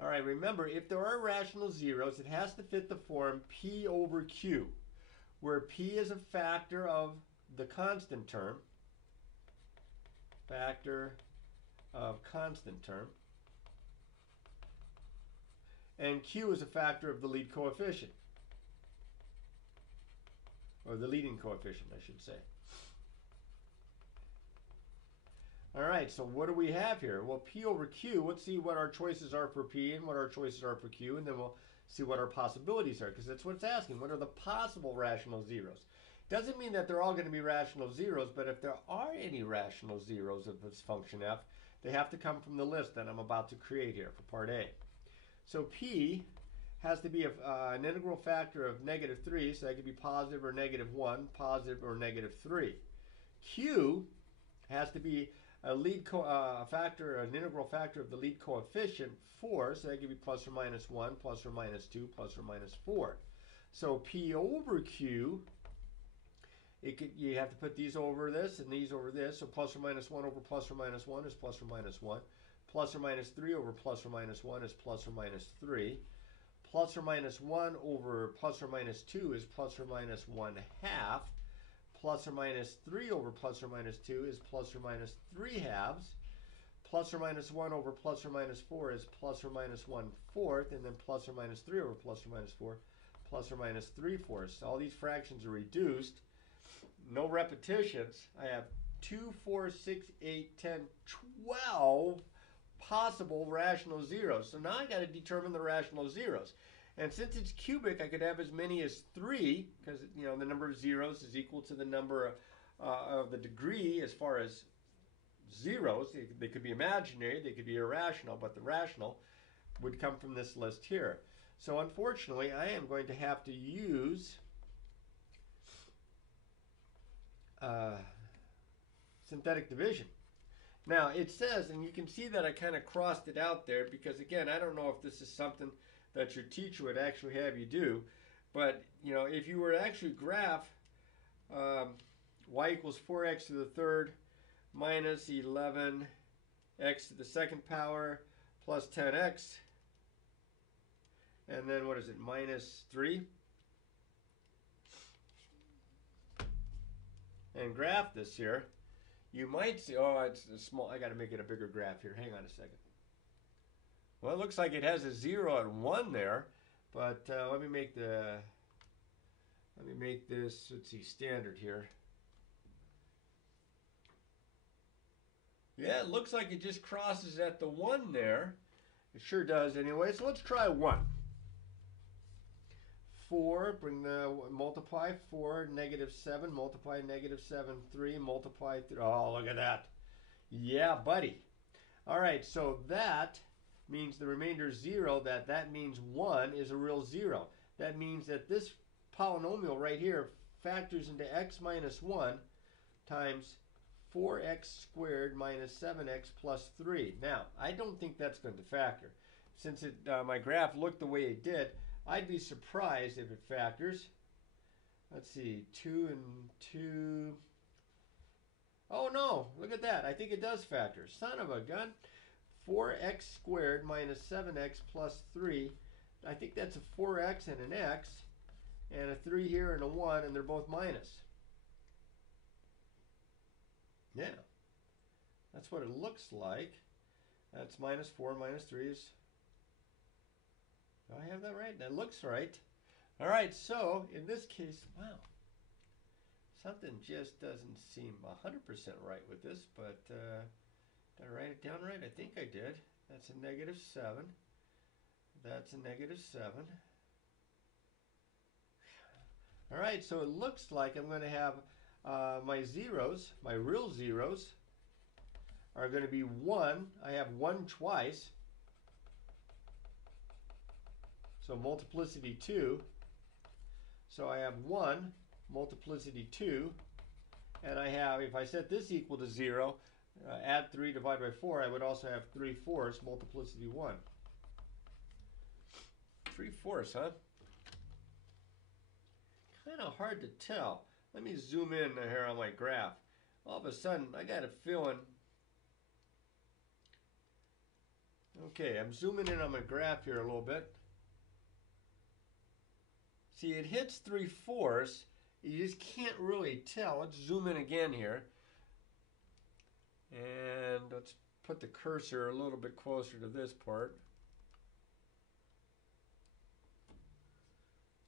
All right, remember, if there are rational zeros, it has to fit the form P over Q, where P is a factor of the constant term, and Q is a factor of the lead coefficient, or the leading coefficient, I should say. All right, so what do we have here? Well, P over Q, let's see what our choices are for P and what our choices are for Q, and then we'll see what our possibilities are, because that's what it's asking. What are the possible rational zeros? Doesn't mean that they're all going to be rational zeros, but if there are any rational zeros of this function f, they have to come from the list that I'm about to create here for part A. So P has to be an integral factor of negative 3, so that could be positive or negative 1, positive or negative 3. Q has to be an integral factor of the lead coefficient 4, so that could be plus or minus 1, plus or minus 2, plus or minus 4. So P over Q, you have to put these over this and these over this, so plus or minus 1 over plus or minus 1 is plus or minus 1. Plus or minus 3 over plus or minus 1 is plus or minus 3. Plus or minus 1 over plus or minus 2 is plus or minus 1/2. Plus or minus 3 over plus or minus 2 is plus or minus 3/2. Plus or minus 1 over plus or minus 4 is plus or minus 1/4. And then plus or minus 3 over plus or minus 4, plus or minus 3/4. All these fractions are reduced. No repetitions. I have 2, 4, 6, 8, 10, 12 possible rational zeros. So now I got to determine the rational zeros. And since it's cubic, I could have as many as 3, because the number of zeros is equal to the number of the degree as far as zeros. They could be imaginary, they could be irrational, but the rational would come from this list here. So unfortunately, I am going to have to use synthetic division. Now it says, and you can see that I kind of crossed it out there because again, I don't know if this is something that your teacher would actually have you do, but you know, if you were to actually graph y equals 4x to the third minus 11x to the second power plus 10x, and then what is it, minus 3, and graph this here, you might see, oh, it's a small, I got to make it a bigger graph here. Hang on a second. Well, it looks like it has a 0 and 1 there, but let me make this, let's see, standard here. Yeah, it looks like it just crosses at the 1 there. It sure does anyway, so let's try 1. 4, multiply 4, negative 7, multiply negative 7, 3, multiply 3. Oh, look at that. Yeah, buddy. All right, so that means the remainder is 0. That means 1 is a real 0. That means that this polynomial right here factors into x minus 1 times 4x squared minus 7x plus 3. Now, I don't think that's going to factor. Since my graph looked the way it did, I'd be surprised if it factors. Let's see, 2 and 2. Oh no, look at that. I think it does factor. Son of a gun. 4x squared minus 7x plus 3. I think that's a 4x and an x, and a 3 here and a 1, and they're both minus. Yeah, that's what it looks like. That's minus 4 minus 3 is... Do I have that right? That looks right. All right, so in this case, wow, something just doesn't seem 100% right with this, but did I write it down right? I think I did. That's a negative 7. That's a negative 7. All right, so it looks like I'm going to have my zeros, my real zeros, are going to be 1. I have 1 twice. So multiplicity 2. So I have 1 multiplicity 2. And I have, if I set this equal to 0, add 3 divided by 4, I would also have 3/4 multiplicity 1. 3/4, huh? Kind of hard to tell. Let me zoom in here on my graph. All of a sudden, I got a feeling. Okay, I'm zooming in on my graph here a little bit. See, it hits 3/4. You just can't really tell. Let's zoom in again here. And let's put the cursor a little bit closer to this part.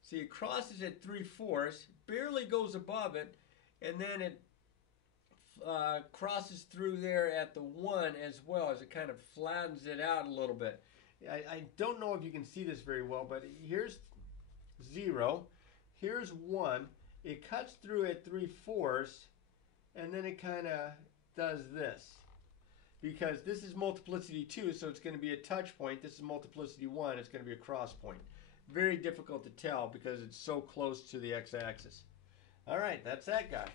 See, it crosses at 3/4, barely goes above it, and then it crosses through there at the 1 as well, as it kind of flattens it out a little bit. I don't know if you can see this very well, but here's 0, here's 1, it cuts through at 3/4, and then it kind of does this. Because this is multiplicity 2, so it's going to be a touch point. This is multiplicity 1, it's going to be a cross point. Very difficult to tell because it's so close to the x-axis. All right, that's that guy.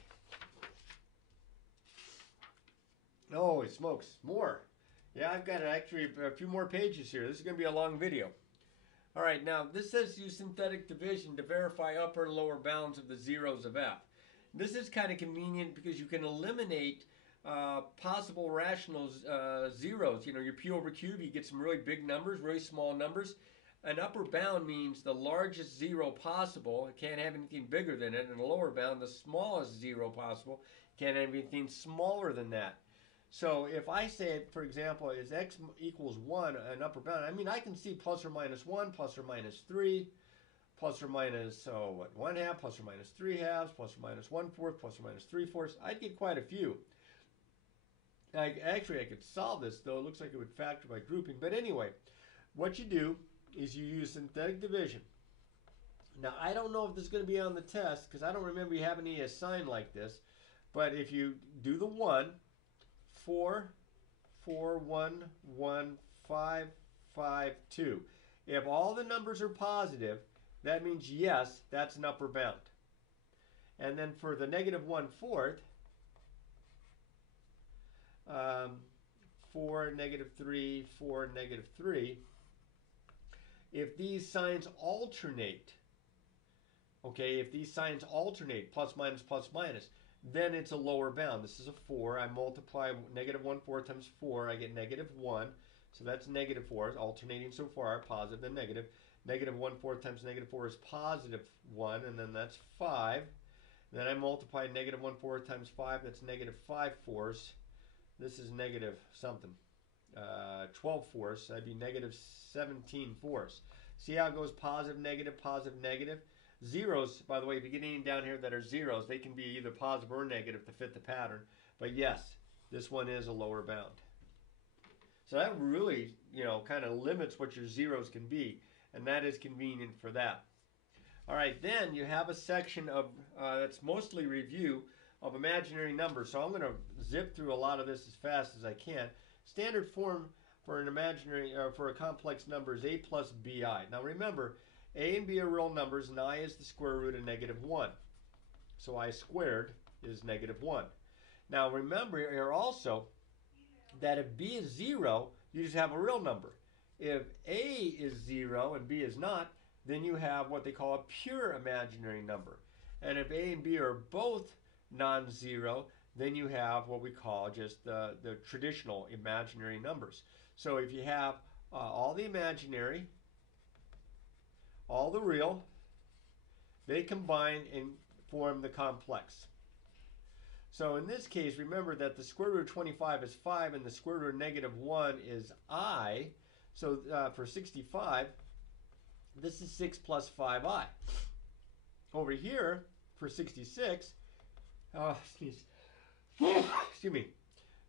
Holy smokes, more. Yeah, I've got actually a few more pages here. This is going to be a long video. All right, now this says use synthetic division to verify upper and lower bounds of the zeros of f. This is kind of convenient because you can eliminate possible rational zeros. You know, your p over q, you get some really big numbers, really small numbers. An upper bound means the largest 0 possible. It can't have anything bigger than it. And a lower bound, the smallest 0 possible. Can't have anything smaller than that. So if I say, for example, is x equals 1 an upper bound, I mean, I can see plus or minus 1, plus or minus 3, plus or minus, so what, 1/2, plus or minus 3/2, plus or minus 1/4, plus or minus 3/4. I'd get quite a few. Actually, I could solve this, though. It looks like it would factor by grouping. But anyway, what you do is you use synthetic division. Now, I don't know if this is going to be on the test, because I don't remember you having any assigned like this. But if you do the 1, 4, 4, 1, 1, 5, 5, 2. If all the numbers are positive, that means yes, that's an upper bound. And then for the negative 1/4, 4, negative 3, 4, negative 3, if these signs alternate, okay, if these signs alternate, plus, minus, then it's a lower bound. This is a 4. I multiply negative 1/4 times 4. I get negative 1. So that's negative 4. It's alternating so far, positive then negative. Negative 1/4 times negative 4 is positive 1, and then that's 5. Then I multiply negative 1/4 times 5. That's negative 5/4. This is negative something. 12/4. That'd be negative 17/4. See how it goes positive, negative, positive, negative? Zeros, by the way, beginning down here that are zeros, they can be either positive or negative to fit the pattern. But yes, this one is a lower bound. So that really, kind of limits what your zeros can be, and that is convenient for that. All right, then you have a section of that's mostly review of imaginary numbers. So I'm going to zip through a lot of this as fast as I can. Standard form for an imaginary for a complex number is a plus bi. Now remember, a and b are real numbers, and I is the square root of negative 1. So I squared is negative 1. Now remember here also that if b is 0, you just have a real number. If a is 0 and b is not, then you have what they call a pure imaginary number. And if a and b are both non-zero, then you have what we call just the traditional imaginary numbers. So if you have all the imaginary, all the real, they combine and form the complex. So in this case, remember that the square root of 25 is 5 and the square root of negative 1 is I. So for 65, this is 6 plus 5i. Over here, for 66, excuse me,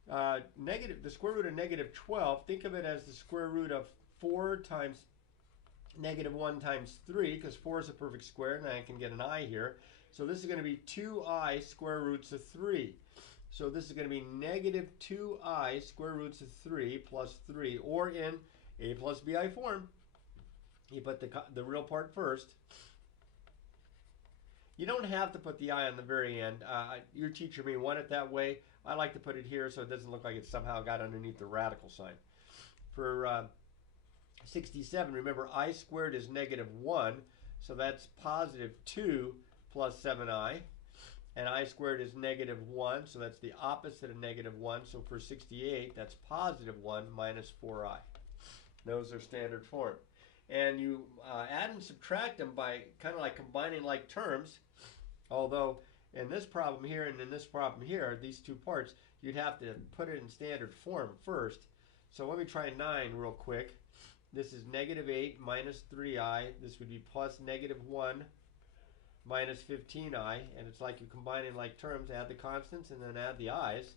the square root of negative 12, think of it as the square root of 4 times negative 1 times 3, because 4 is a perfect square, and I can get an I here. So this is going to be 2i square roots of 3. So this is going to be negative 2i square roots of 3 plus 3, or in a plus bi form. You put the real part first. You don't have to put the I on the very end. Your teacher may want it that way. I like to put it here so it doesn't look like it somehow got underneath the radical sign. For 67, remember I squared is negative 1, so that's positive 2 plus 7i. And I squared is negative 1, so that's the opposite of negative 1. So for 68, that's positive 1 minus 4i. Those are standard form. And you add and subtract them by kind of like combining like terms. Although in this problem here and in this problem here, these two parts, you'd have to put it in standard form first. So let me try 9 real quick. This is negative 8 minus 3i. This would be plus negative 1 minus 15i. And it's like you combine in like terms, add the constants, and then add the i's.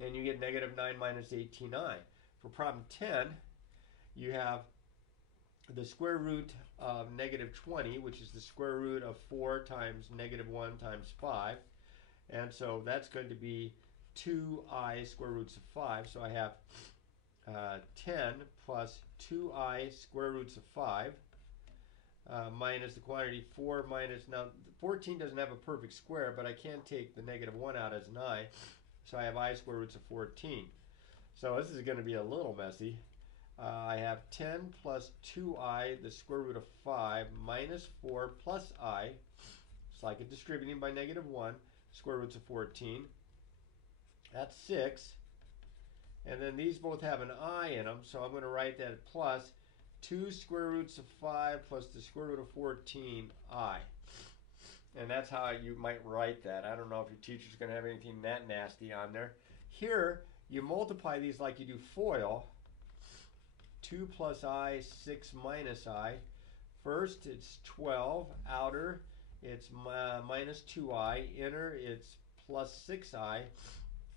And you get negative 9 minus 18i. For problem 10, you have the square root of negative 20, which is the square root of 4 times negative 1 times 5. And so that's going to be 2i square roots of 5. So I have 10 plus 2i square roots of 5 minus the quantity 4 minus, now 14 doesn't have a perfect square, but I can't take the negative 1 out as an I. So I have I square roots of 14. So this is going to be a little messy. I have 10 plus 2i, the square root of 5, minus 4 plus I. It's like it distributing by negative 1, square roots of 14. That's 6. And then these both have an I in them, so I'm going to write that plus 2 square roots of 5 plus the square root of 14i. And that's how you might write that. I don't know if your teacher's going to have anything that nasty on there. Here, you multiply these like you do FOIL. 2 plus I, 6 minus I. First, it's 12. Outer, it's minus 2i. Inner, it's plus 6i.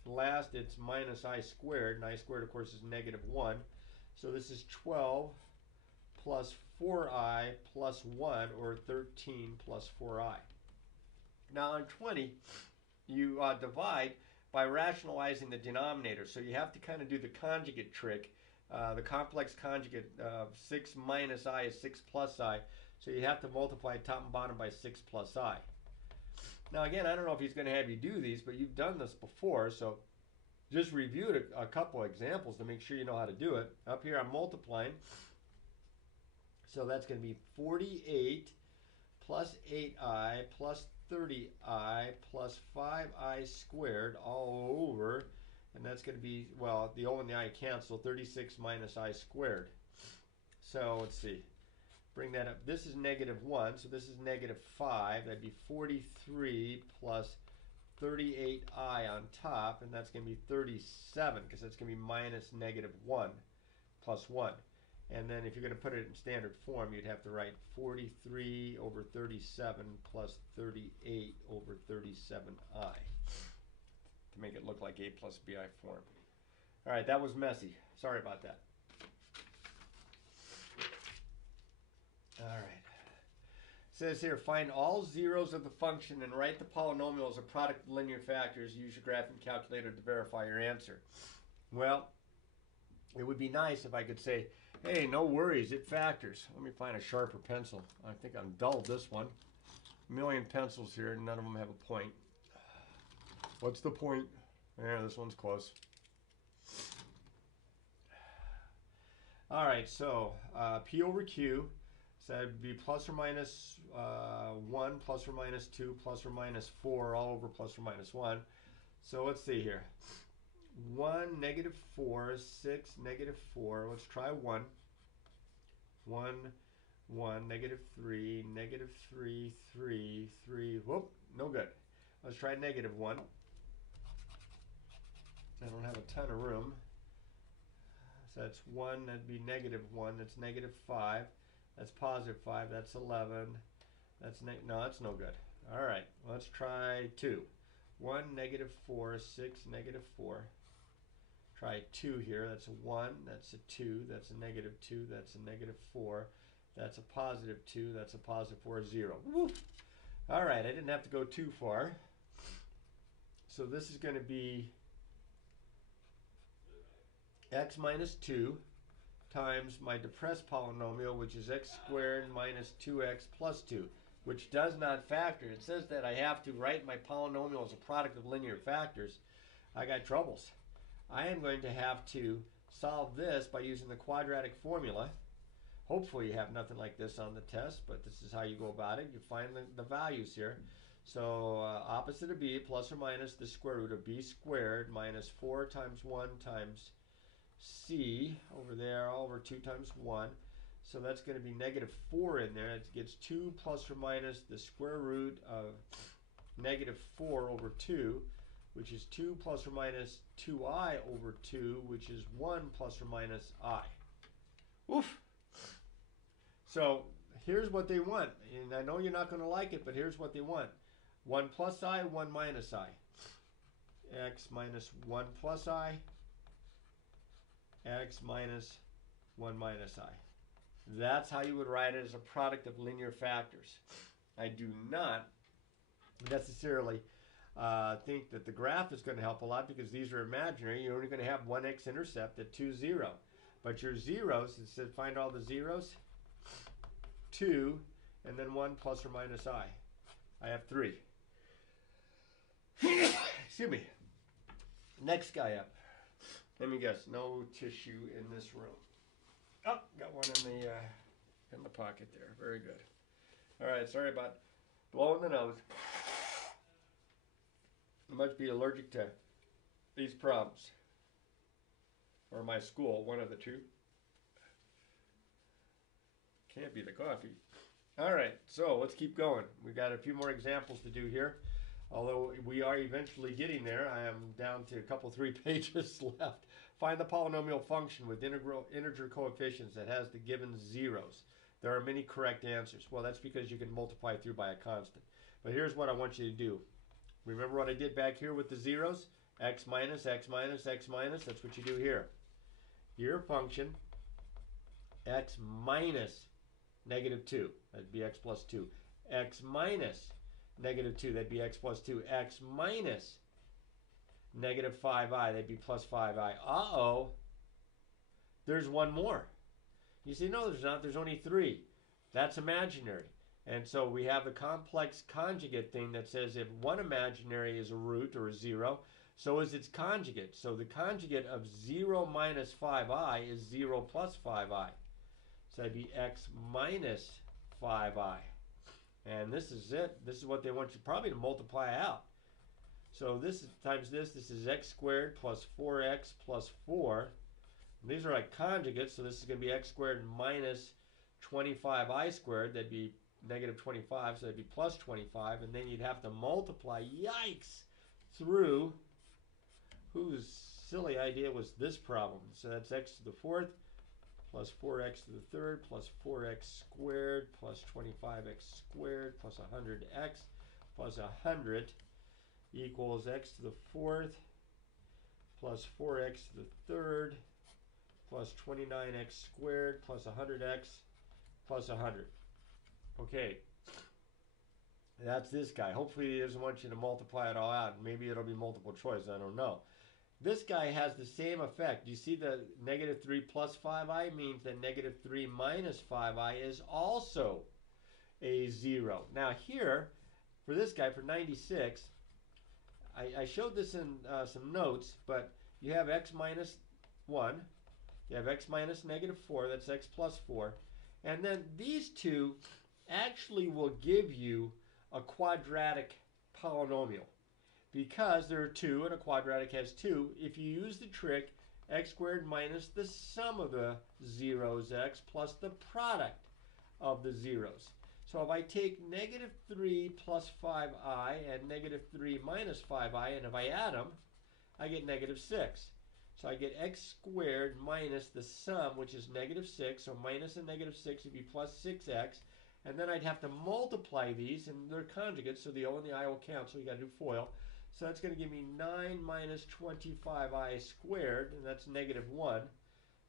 Last, it's minus I squared. And I squared, of course, is negative 1. So this is 12 plus 4i plus 1, or 13 plus 4i. Now on 20, you divide by rationalizing the denominator. So you have to kind of do the conjugate trick. The complex conjugate of 6 minus I is 6 plus I. So you have to multiply top and bottom by 6 plus I. Now again, I don't know if he's going to have you do these, but you've done this before, so just reviewed a couple examples to make sure you know how to do it. Up here I'm multiplying. So that's going to be 48 plus 8i plus 30i plus 5i squared all over, and that's going to be, well, the O and the I cancel, 36 minus I squared. So let's see. Bring that up. This is -1, so this is -5. That'd be 43 plus 38i on top, and that's going to be 37, because that's going to be minus -1 plus 1. And then if you're going to put it in standard form, you'd have to write 43 over 37 plus 38 over 37i to make it look like a plus bi form. All right, that was messy. Sorry about that. All right. It says here, find all zeros of the function and write the polynomial as a product of linear factors. Use your graphing calculator to verify your answer. Well, it would be nice if I could say, hey, no worries, it factors. Let me find a sharper pencil. I think I'm dulled this one. A million pencils here, and none of them have a point. What's the point? Yeah, this one's close. All right, so P over Q. So that would be plus or minus 1, plus or minus 2, plus or minus 4, all over plus or minus 1. So let's see here. 1, -4, 6, -4. Let's try 1. 1, 1, -3, -3, 3, 3. Whoop, no good. Let's try -1. I don't have a ton of room. So that's 1, that'd be -1. That's -5. That's +5. That's 11. That's no, that's no good. All right, let's try 2. 1, -4, 6, -4. Try 2 here. That's a 1. That's a 2. That's a -2. That's a -4. That's a +2. That's a +4. 0. Woo. All right, I didn't have to go too far. So this is going to be x minus 2 times my depressed polynomial, which is x squared minus 2x plus 2, which does not factor. It says that I have to write my polynomial as a product of linear factors. I got troubles. I am going to have to solve this by using the quadratic formula. Hopefully you have nothing like this on the test, but this is how you go about it. You find the values here. So opposite of b, plus or minus the square root of b squared minus 4 times 1 times c over there, all over 2 times 1. So that's going to be -4 in there. It gets 2 plus or minus the square root of -4 over 2, which is 2 plus or minus 2i over 2, which is 1 plus or minus i. Oof! So here's what they want. And I know you're not going to like it, but here's what they want. 1 plus I, 1 minus I. X minus 1 plus I. X minus 1 minus I. That's how you would write it as a product of linear factors. I do not necessarily think that the graph is going to help a lot because these are imaginary. You're only going to have one X intercept at 2, 0. But your zeros, it said find all the zeros. 2, and then 1 plus or minus I. I have 3. Excuse me. Next guy up. Let me guess, no tissue in this room. Oh, got one in the pocket there. Very good. All right, sorry about blowing the nose. I must be allergic to these problems. Or my school, one of the two. Can't be the coffee. All right, so let's keep going. We've got a few more examples to do here. Although we are eventually getting there. I am down to a couple, 3 pages left. Find the polynomial function with integer coefficients that has the given zeros. There are many correct answers. Well, that's because you can multiply through by a constant. But here's what I want you to do. Remember what I did back here with the zeros? X minus, X minus, X minus. That's what you do here. Your function, X minus -2. That'd be X plus 2. X minus -2, that'd be X plus 2. X minus negative 5i. That'd be plus 5i. Uh-oh. There's one more. You say, no, there's not. There's only 3. That's imaginary. And so we have the complex conjugate thing that says if one imaginary is a root or a 0, so is its conjugate. So the conjugate of 0 minus 5i is 0 plus 5i. So that'd be x minus 5i. And this is it. This is what they want you probably to multiply out. So this is times this. This is x squared plus 4x plus 4. And these are like conjugates, so this is going to be x squared minus 25i squared. That'd be negative 25, so that'd be plus 25. And then you'd have to multiply, yikes, through, whose silly idea was this problem? So that's x to the 4th plus 4x to the 3rd plus 4x squared plus 25x squared plus 100x plus 100 equals x to the 4th plus 4x to the 3rd plus 29x squared plus 100x plus 100. Okay, that's this guy. Hopefully he doesn't want you to multiply it all out. Maybe it'll be multiple choice. I don't know. This guy has the same effect. You see the negative 3 plus 5i means that negative 3 minus 5i is also a 0. Now here, for this guy, for 96, I showed this in some notes, but you have x minus 1. You have x minus negative 4. That's x plus 4. And then these two actually will give you a quadratic polynomial. Because there are 2 and a quadratic has 2, if you use the trick x squared minus the sum of the zeros x plus the product of the zeros. So if I take negative 3 plus 5i and negative 3 minus 5i, and if I add them, I get negative 6. So I get x squared minus the sum, which is negative 6. So minus a negative 6 would be plus 6x. And then I'd have to multiply these, and they're conjugates, so the O and the I will cancel. You got to do FOIL. So that's going to give me 9 minus 25i squared, and that's negative 1.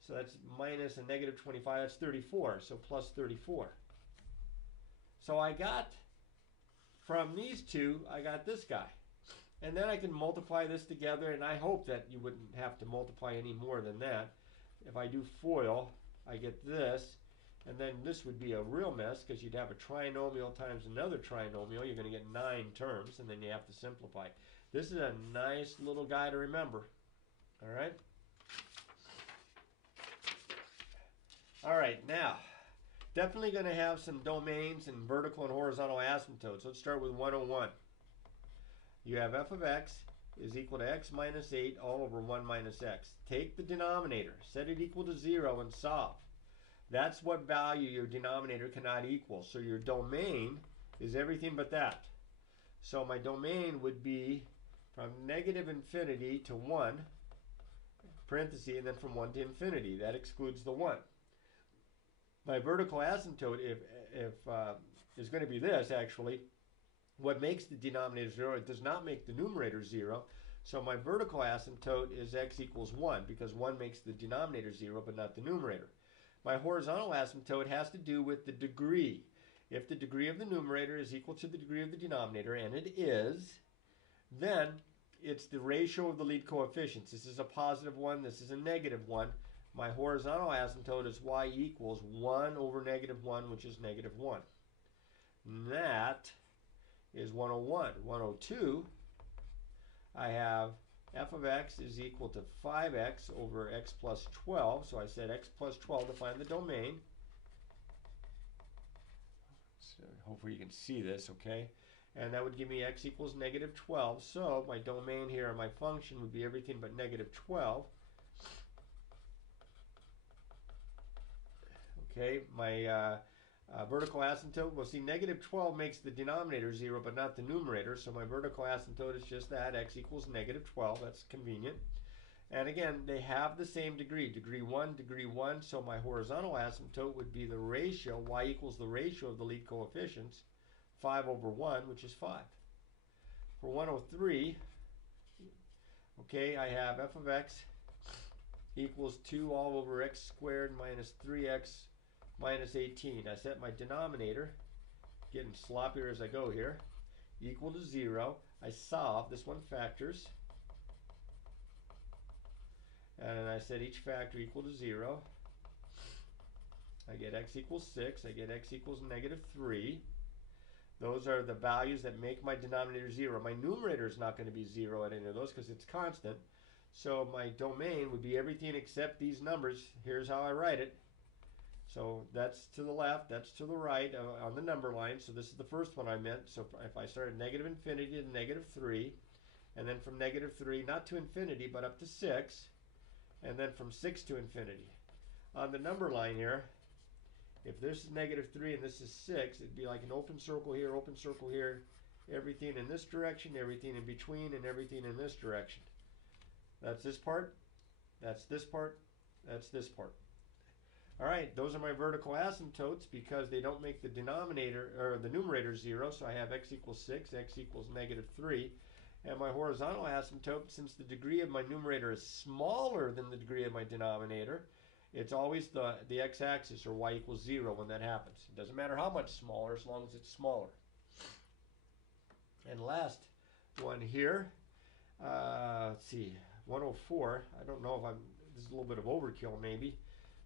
So that's minus a negative 25, that's 34, so plus 34. So I got, from these two, I got this guy. And then I can multiply this together, and I hope that you wouldn't have to multiply any more than that. If I do FOIL, I get this, and then this would be a real mess because you'd have a trinomial times another trinomial. You're going to get 9 terms, and then you have to simplify. This is a nice little guy to remember. All right? All right, now, definitely going to have some domains and vertical and horizontal asymptotes. Let's start with 101. You have f of x is equal to x minus 8 all over 1 minus x. Take the denominator, set it equal to 0, and solve. That's what value your denominator cannot equal. So your domain is everything but that. So my domain would be from negative infinity to 1, parenthesis, and then from 1 to infinity. That excludes the 1. My vertical asymptote is going to be this, actually. What makes the denominator 0, it does not make the numerator 0. So my vertical asymptote is x equals 1, because 1 makes the denominator 0, but not the numerator. My horizontal asymptote has to do with the degree. If the degree of the numerator is equal to the degree of the denominator, and it is, then it's the ratio of the lead coefficients. This is a positive 1, this is a negative 1. My horizontal asymptote is y equals 1 over negative 1, which is negative 1. And that is 101. 102, I have f of x is equal to 5x over x plus 12. So I said x plus 12 to find the domain. So hopefully you can see this, okay? And that would give me x equals negative 12. So my domain here, my function, would be everything but negative 12. Okay, my vertical asymptote, well, see, negative 12 makes the denominator 0, but not the numerator. So my vertical asymptote is just that, x equals negative 12. That's convenient. And again, they have the same degree, degree 1, degree 1. So my horizontal asymptote would be the ratio, y equals the ratio of the lead coefficients, 5 over 1, which is 5. For 103, okay, I have f of x equals 2 all over x squared minus 3x minus 18. I set my denominator, getting sloppier as I go here, equal to 0. I solve. This one factors. set each factor equal to 0. I get x equals 6. I get x equals -3. Those are the values that make my denominator 0. My numerator is not going to be 0 at any of those because it's constant. So my domain would be everything except these numbers. Here's how I write it. So that's to the left, that's to the right on the number line. So this is the first one I meant. So if I start at negative infinity to -3, and then from -3, not to infinity, but up to 6, and then from 6 to infinity. On the number line here, if this is -3 and this is 6, it'd be like an open circle here, everything in this direction, everything in between, and everything in this direction. That's this part, that's this part, that's this part. All right, those are my vertical asymptotes because they don't make the denominator or the numerator 0. So I have x equals 6, x equals -3. And my horizontal asymptote, since the degree of my numerator is smaller than the degree of my denominator, it's always the x-axis, or y equals 0 when that happens. It doesn't matter how much smaller as long as it's smaller. And last one here, let's see, 104. I don't know if this is a little bit of overkill maybe.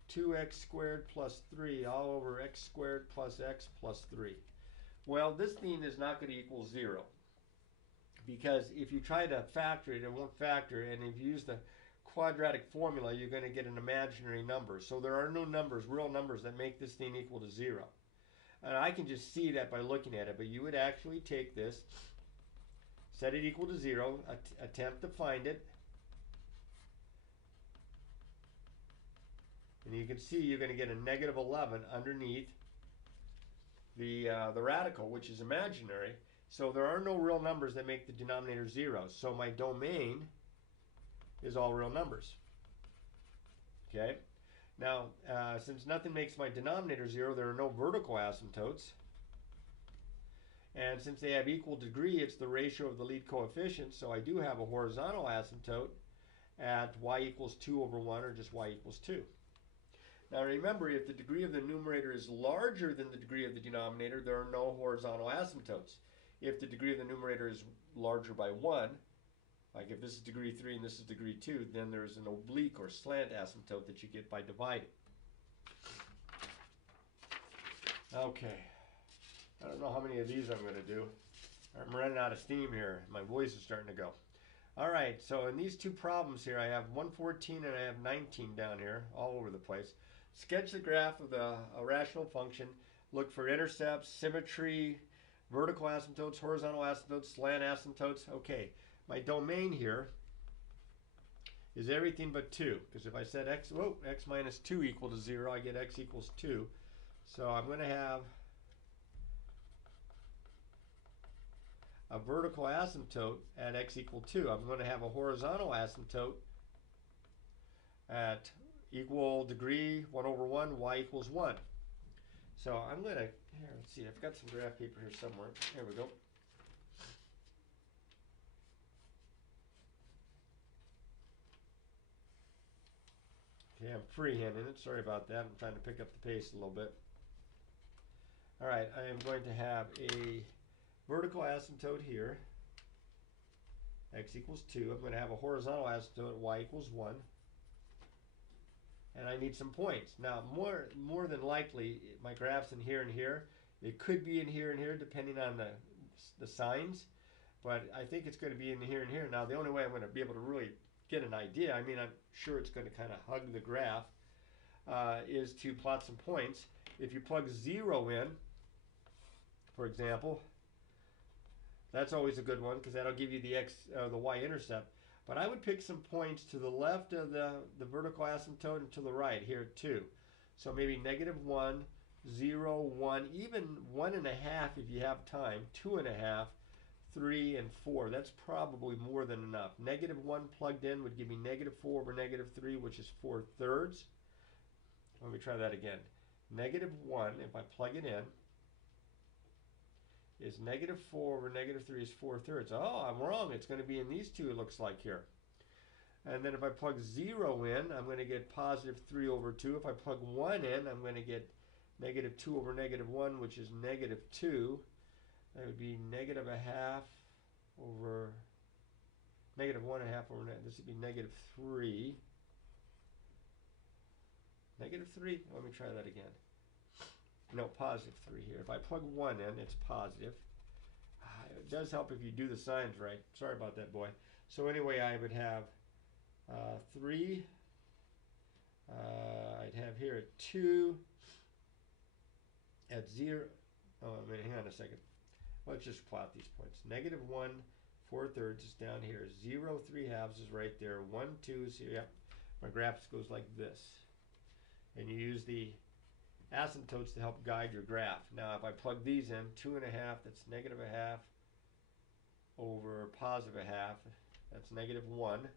2x squared plus 3 all over x squared plus x plus 3. Well, this thing is not going to equal 0. Because if you try to factor it, it won't factor. And if you use the quadratic formula, you're going to get an imaginary number. So there are no numbers, real numbers, that make this thing equal to 0. And I can just see that by looking at it. But you would actually take this, set it equal to 0, attempt to find it. And you can see you're going to get a -11 underneath the radical, which is imaginary. So there are no real numbers that make the denominator 0. So my domain is all real numbers. Okay. Now, since nothing makes my denominator 0, there are no vertical asymptotes. And since they have equal degree, it's the ratio of the lead coefficients. So I do have a horizontal asymptote at y equals 2 over 1, or just y equals 2. Now remember, if the degree of the numerator is larger than the degree of the denominator, there are no horizontal asymptotes. If the degree of the numerator is larger by 1, like if this is degree 3 and this is degree 2, then there's an oblique or slant asymptote that you get by dividing. Okay, I don't know how many of these I'm going to do. I'm running out of steam here. My voice is starting to go. All right, so in these two problems here, I have 114 and I have 19 down here, all over the place. Sketch the graph of a rational function. Look for intercepts, symmetry, vertical asymptotes, horizontal asymptotes, slant asymptotes. Okay, my domain here is everything but 2. Because if I set x minus 2 equal to 0, I get x equals 2. So I'm going to have a vertical asymptote at x equal 2. I'm going to have a horizontal asymptote at equal degree 1 over 1, y equals 1. So I'm going to, here, let's see, I've got some graph paper here somewhere. There we go. Okay, I'm freehanding it. Sorry about that. I'm trying to pick up the pace a little bit. All right, I am going to have a vertical asymptote here, x equals 2. I'm going to have a horizontal asymptote at y equals 1. And I need some points. Now, more than likely, my graph's in here and here. It could be in here and here, depending on the signs. But I think it's going to be in here and here. Now, the only way I'm going to be able to really get an idea, I mean, I'm sure it's going to kind of hug the graph, is to plot some points. If you plug 0 in, for example, that's always a good one because that'll give you the y-intercept. But I would pick some points to the left of the vertical asymptote and to the right here too. So maybe -1, 0, 1, even 1.5 if you have time, 2.5, 3, and 4. That's probably more than enough. -1 plugged in would give me -4 over -3, which is 4/3. Let me try that again. -1, if I plug it in, is -4 over -3 is 4/3. Oh, I'm wrong. It's going to be in these two, it looks like here. And then if I plug 0 in, I'm going to get +3 over 2. If I plug 1 in, I'm going to get -2 over -1, which is -2. That would be -1/2 over, -1.5 over, this would be -3. Negative 3. Let me try that again. No, positive 3 here. If I plug 1 in, it's positive. It does help if you do the signs right. Sorry about that, boy. So anyway, I would have 3. I'd have here at 2. At 0. Oh, hang on a second. Let's just plot these points. Negative 1, 4/3 is down here. 0, 3/2 is right there. 1, 2 is here. Yep. My graph goes like this. And you use the asymptotes to help guide your graph. Now, if I plug these in, 2.5, that's negative 1/2 over positive 1/2. That's negative 1.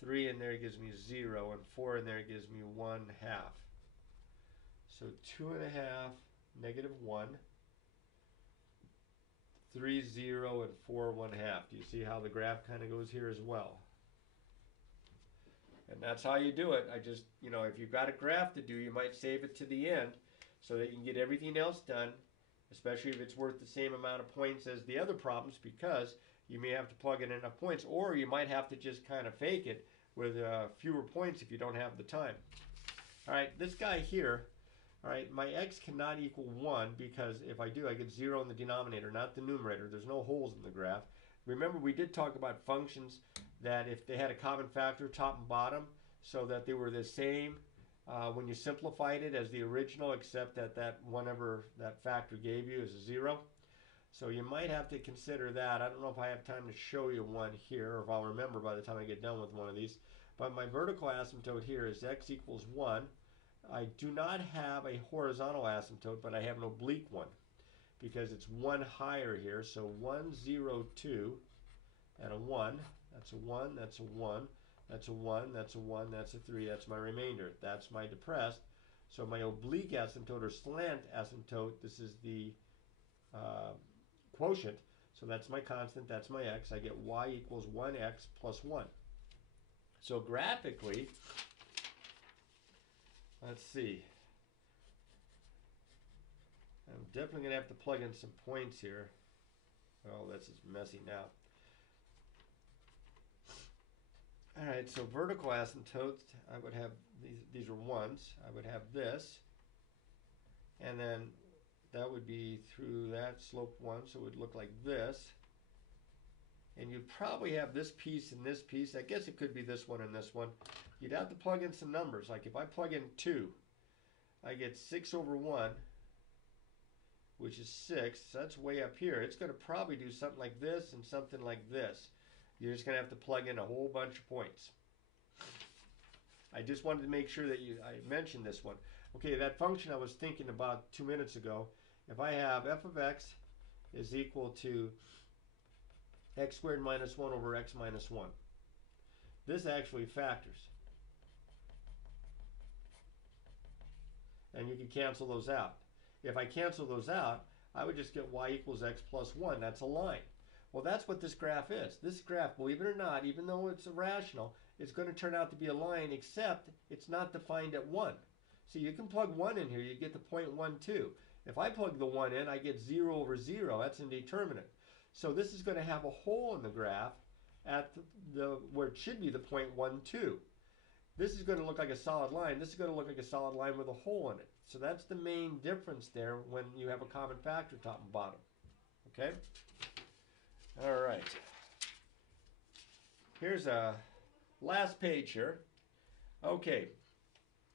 3 in there gives me 0, and 4 in there gives me 1/2. So 2.5, negative 1, 3, 0, and 4, 1/2. Do you see how the graph kind of goes here as well? And that's how you do it. I just, if you've got a graph to do, you might save it to the end so that you can get everything else done, especially if it's worth the same amount of points as the other problems, because you may have to plug in enough points, or you might have to just kind of fake it with fewer points if you don't have the time. All right, this guy here, all right, my x cannot equal 1 because if I do, I get 0 in the denominator, not the numerator. There's no holes in the graph. Remember, we did talk about functions that if they had a common factor, top and bottom, so that they were the same when you simplified it as the original, except that whenever that factor gave you is a 0. So you might have to consider that. I don't know if I have time to show you one here, or if I'll remember by the time I get done with one of these. But my vertical asymptote here is x equals 1. I do not have a horizontal asymptote, but I have an oblique one because it's 1 higher here. So 1, 0, 2, and a 1. That's a 1, that's a 1, that's a 1, that's a 1, that's a 3, that's my remainder. That's my depressed. So my oblique asymptote or slant asymptote, this is the quotient. So that's my constant, that's my x. I get y equals 1x plus 1. So graphically, let's see. I'm definitely going to have to plug in some points here. Oh, this is messy now. All right, so vertical asymptotes, I would have these are 1s. I would have this, and then that would be through that slope 1, so it would look like this. And you'd probably have this piece and this piece. I guess it could be this one and this one. You'd have to plug in some numbers. Like if I plug in 2, I get 6 over 1, which is 6. So that's way up here. It's going to probably do something like this and something like this. You're just going to have to plug in a whole bunch of points. I just wanted to make sure that I mentioned this one. Okay, that function I was thinking about 2 minutes ago, if I have f of x is equal to x squared minus 1 over x minus 1. This actually factors. And you can cancel those out. If I cancel those out, I would just get y equals x plus 1. That's a line. Well, that's what this graph is. This graph, believe it or not, even though it's irrational, it's going to turn out to be a line, except it's not defined at 1. So you can plug 1 in here, you get the point 1, 2. If I plug the 1 in, I get 0 over 0. That's indeterminate. So this is going to have a hole in the graph at where it should be the point 1, 2. This is going to look like a solid line. This is going to look like a solid line with a hole in it. So that's the main difference there when you have a common factor top and bottom. Okay? All right. Here's a last page here. Okay.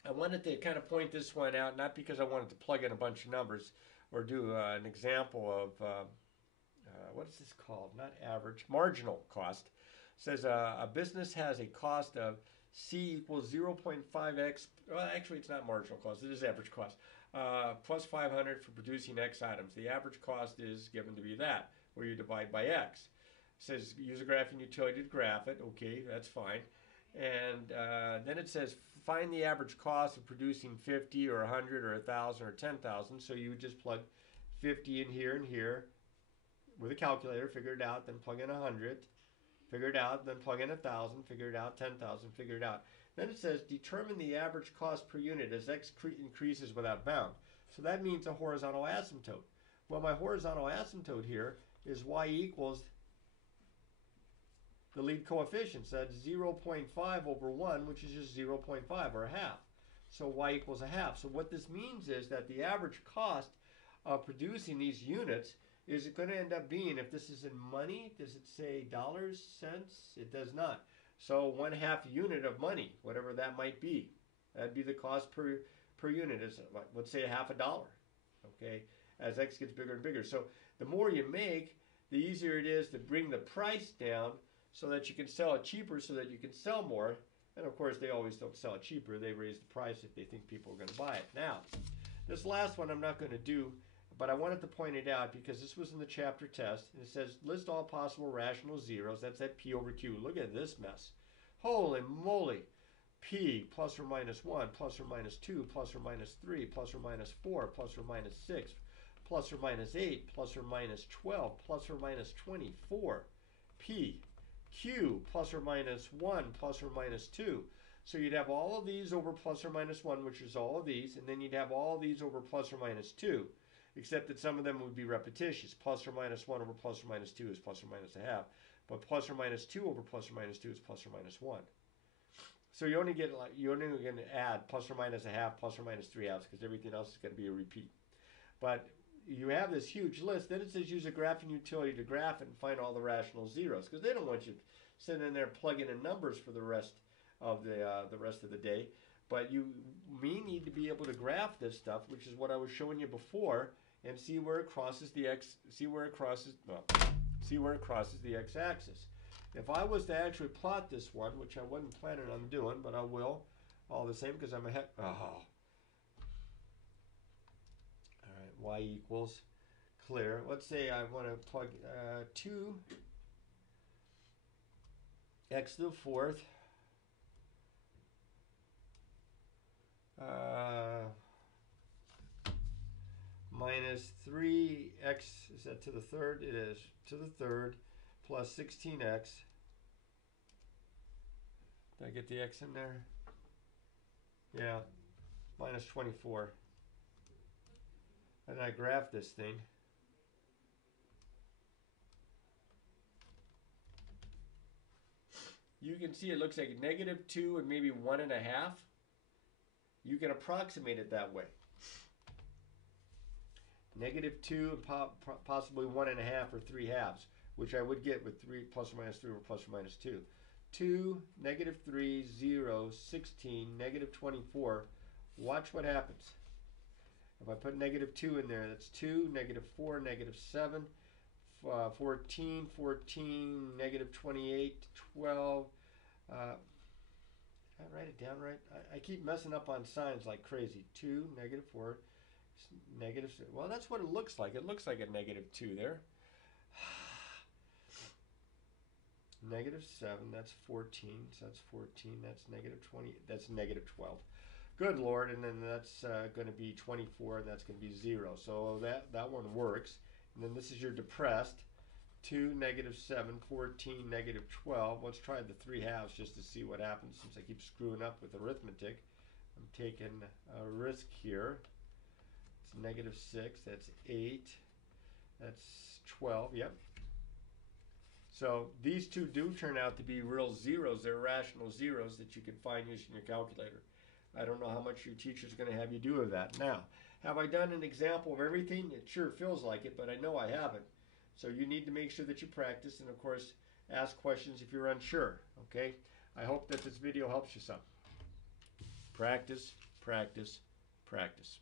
I wanted to kind of point this one out, not because I wanted to plug in a bunch of numbers or do an example of, what is this called? Not average, marginal cost. It says a business has a cost of C equals 0.5x. Well, actually, it's not marginal cost. It is average cost. Plus 500 for producing X items. The average cost is given to be that, where you divide by X. It says use a graphing utility to graph it. Okay, that's fine. And then it says find the average cost of producing 50 or 100 or 1,000 or 10,000. So you would just plug 50 in here and here with a calculator, figure it out, then plug in 100, figure it out, then plug in 1,000, figure it out, 10,000, figure it out. Then it says determine the average cost per unit as X increases without bound. So that means a horizontal asymptote. Well, my horizontal asymptote here is y equals the lead coefficient. So that's 0.5 over 1, which is just 0.5 or a half. so y equals a half. So what this means is that the average cost of producing these units is going to end up being, if this is in money, does it say dollars, cents? It does not. So 1/2 unit of money, whatever that might be, that'd be the cost per unit. Is let's say $0.50. Okay, as x gets bigger and bigger. So the more you make, the easier it is to bring the price down so that you can sell it cheaper, so that you can sell more. And of course, they always don't sell it cheaper. They raise the price if they think people are going to buy it. Now, this last one I'm not going to do, but I wanted to point it out because this was in the chapter test. And it says, list all possible rational zeros. That's that P over Q. Look at this mess. Holy moly. P plus or minus 1, plus or minus 2, plus or minus 3, plus or minus 4, plus or minus 6, plus or minus 8, plus or minus 12, plus or minus 24. P. Q plus or minus 1, plus or minus 2. So you'd have all of these over plus or minus 1, which is all of these, and then you'd have all of these over plus or minus 2, except that some of them would be repetitious. Plus or minus 1 over plus or minus 2 is plus or minus a half, but plus or minus 2 over plus or minus 2 is plus or minus 1. So you're only going to add plus or minus a half, plus or minus 3 halves, because everything else is going to be a repeat. But you have this huge list. Then it says use a graphing utility to graph it and find all the rational zeros, because they don't want you sitting in there plugging in numbers for the rest of the day. But we need to be able to graph this stuff, which is what I was showing you before, and see where it crosses the x-axis. If I was to actually plot this one, which I wasn't planning on doing, but I will, all the same, because I'm ahead. Oh. All right, y equals clear. Let's say I want to plug 2x to the fourth minus 3x, is that to the third? It is, to the third, plus 16x. Did I get the x in there? Yeah, minus 24. And I graph this thing. You can see it looks like -2 and maybe 1.5. You can approximate it that way. -2 and possibly 1.5 or 3 halves, which I would get with 3 plus or minus 3 over plus or minus 2. 2, -3, 0, 16, -24. Watch what happens. If I put -2 in there, that's 2, -4, -7, 14, 14, -28, 12. Did I write it down right? I keep messing up on signs like crazy. 2, -4, -6. Well, that's what it looks like. It looks like a -2 there. -7, that's 14, so that's 14, that's -20, that's -12. Good Lord, and then that's going to be 24, and that's going to be 0. So that one works. And then this is your depressed. 2, -7, 14, -12. Let's try the 3 halves just to see what happens, since I keep screwing up with arithmetic. I'm taking a risk here. It's -6, that's 8, that's 12, yep. So these two do turn out to be real zeros. They're rational zeros that you can find using your calculator. I don't know how much your teacher's going to have you do with that. Now, have I done an example of everything? It sure feels like it, but I know I haven't. So you need to make sure that you practice, and of course, ask questions if you're unsure, okay? I hope that this video helps you some. Practice, practice, practice.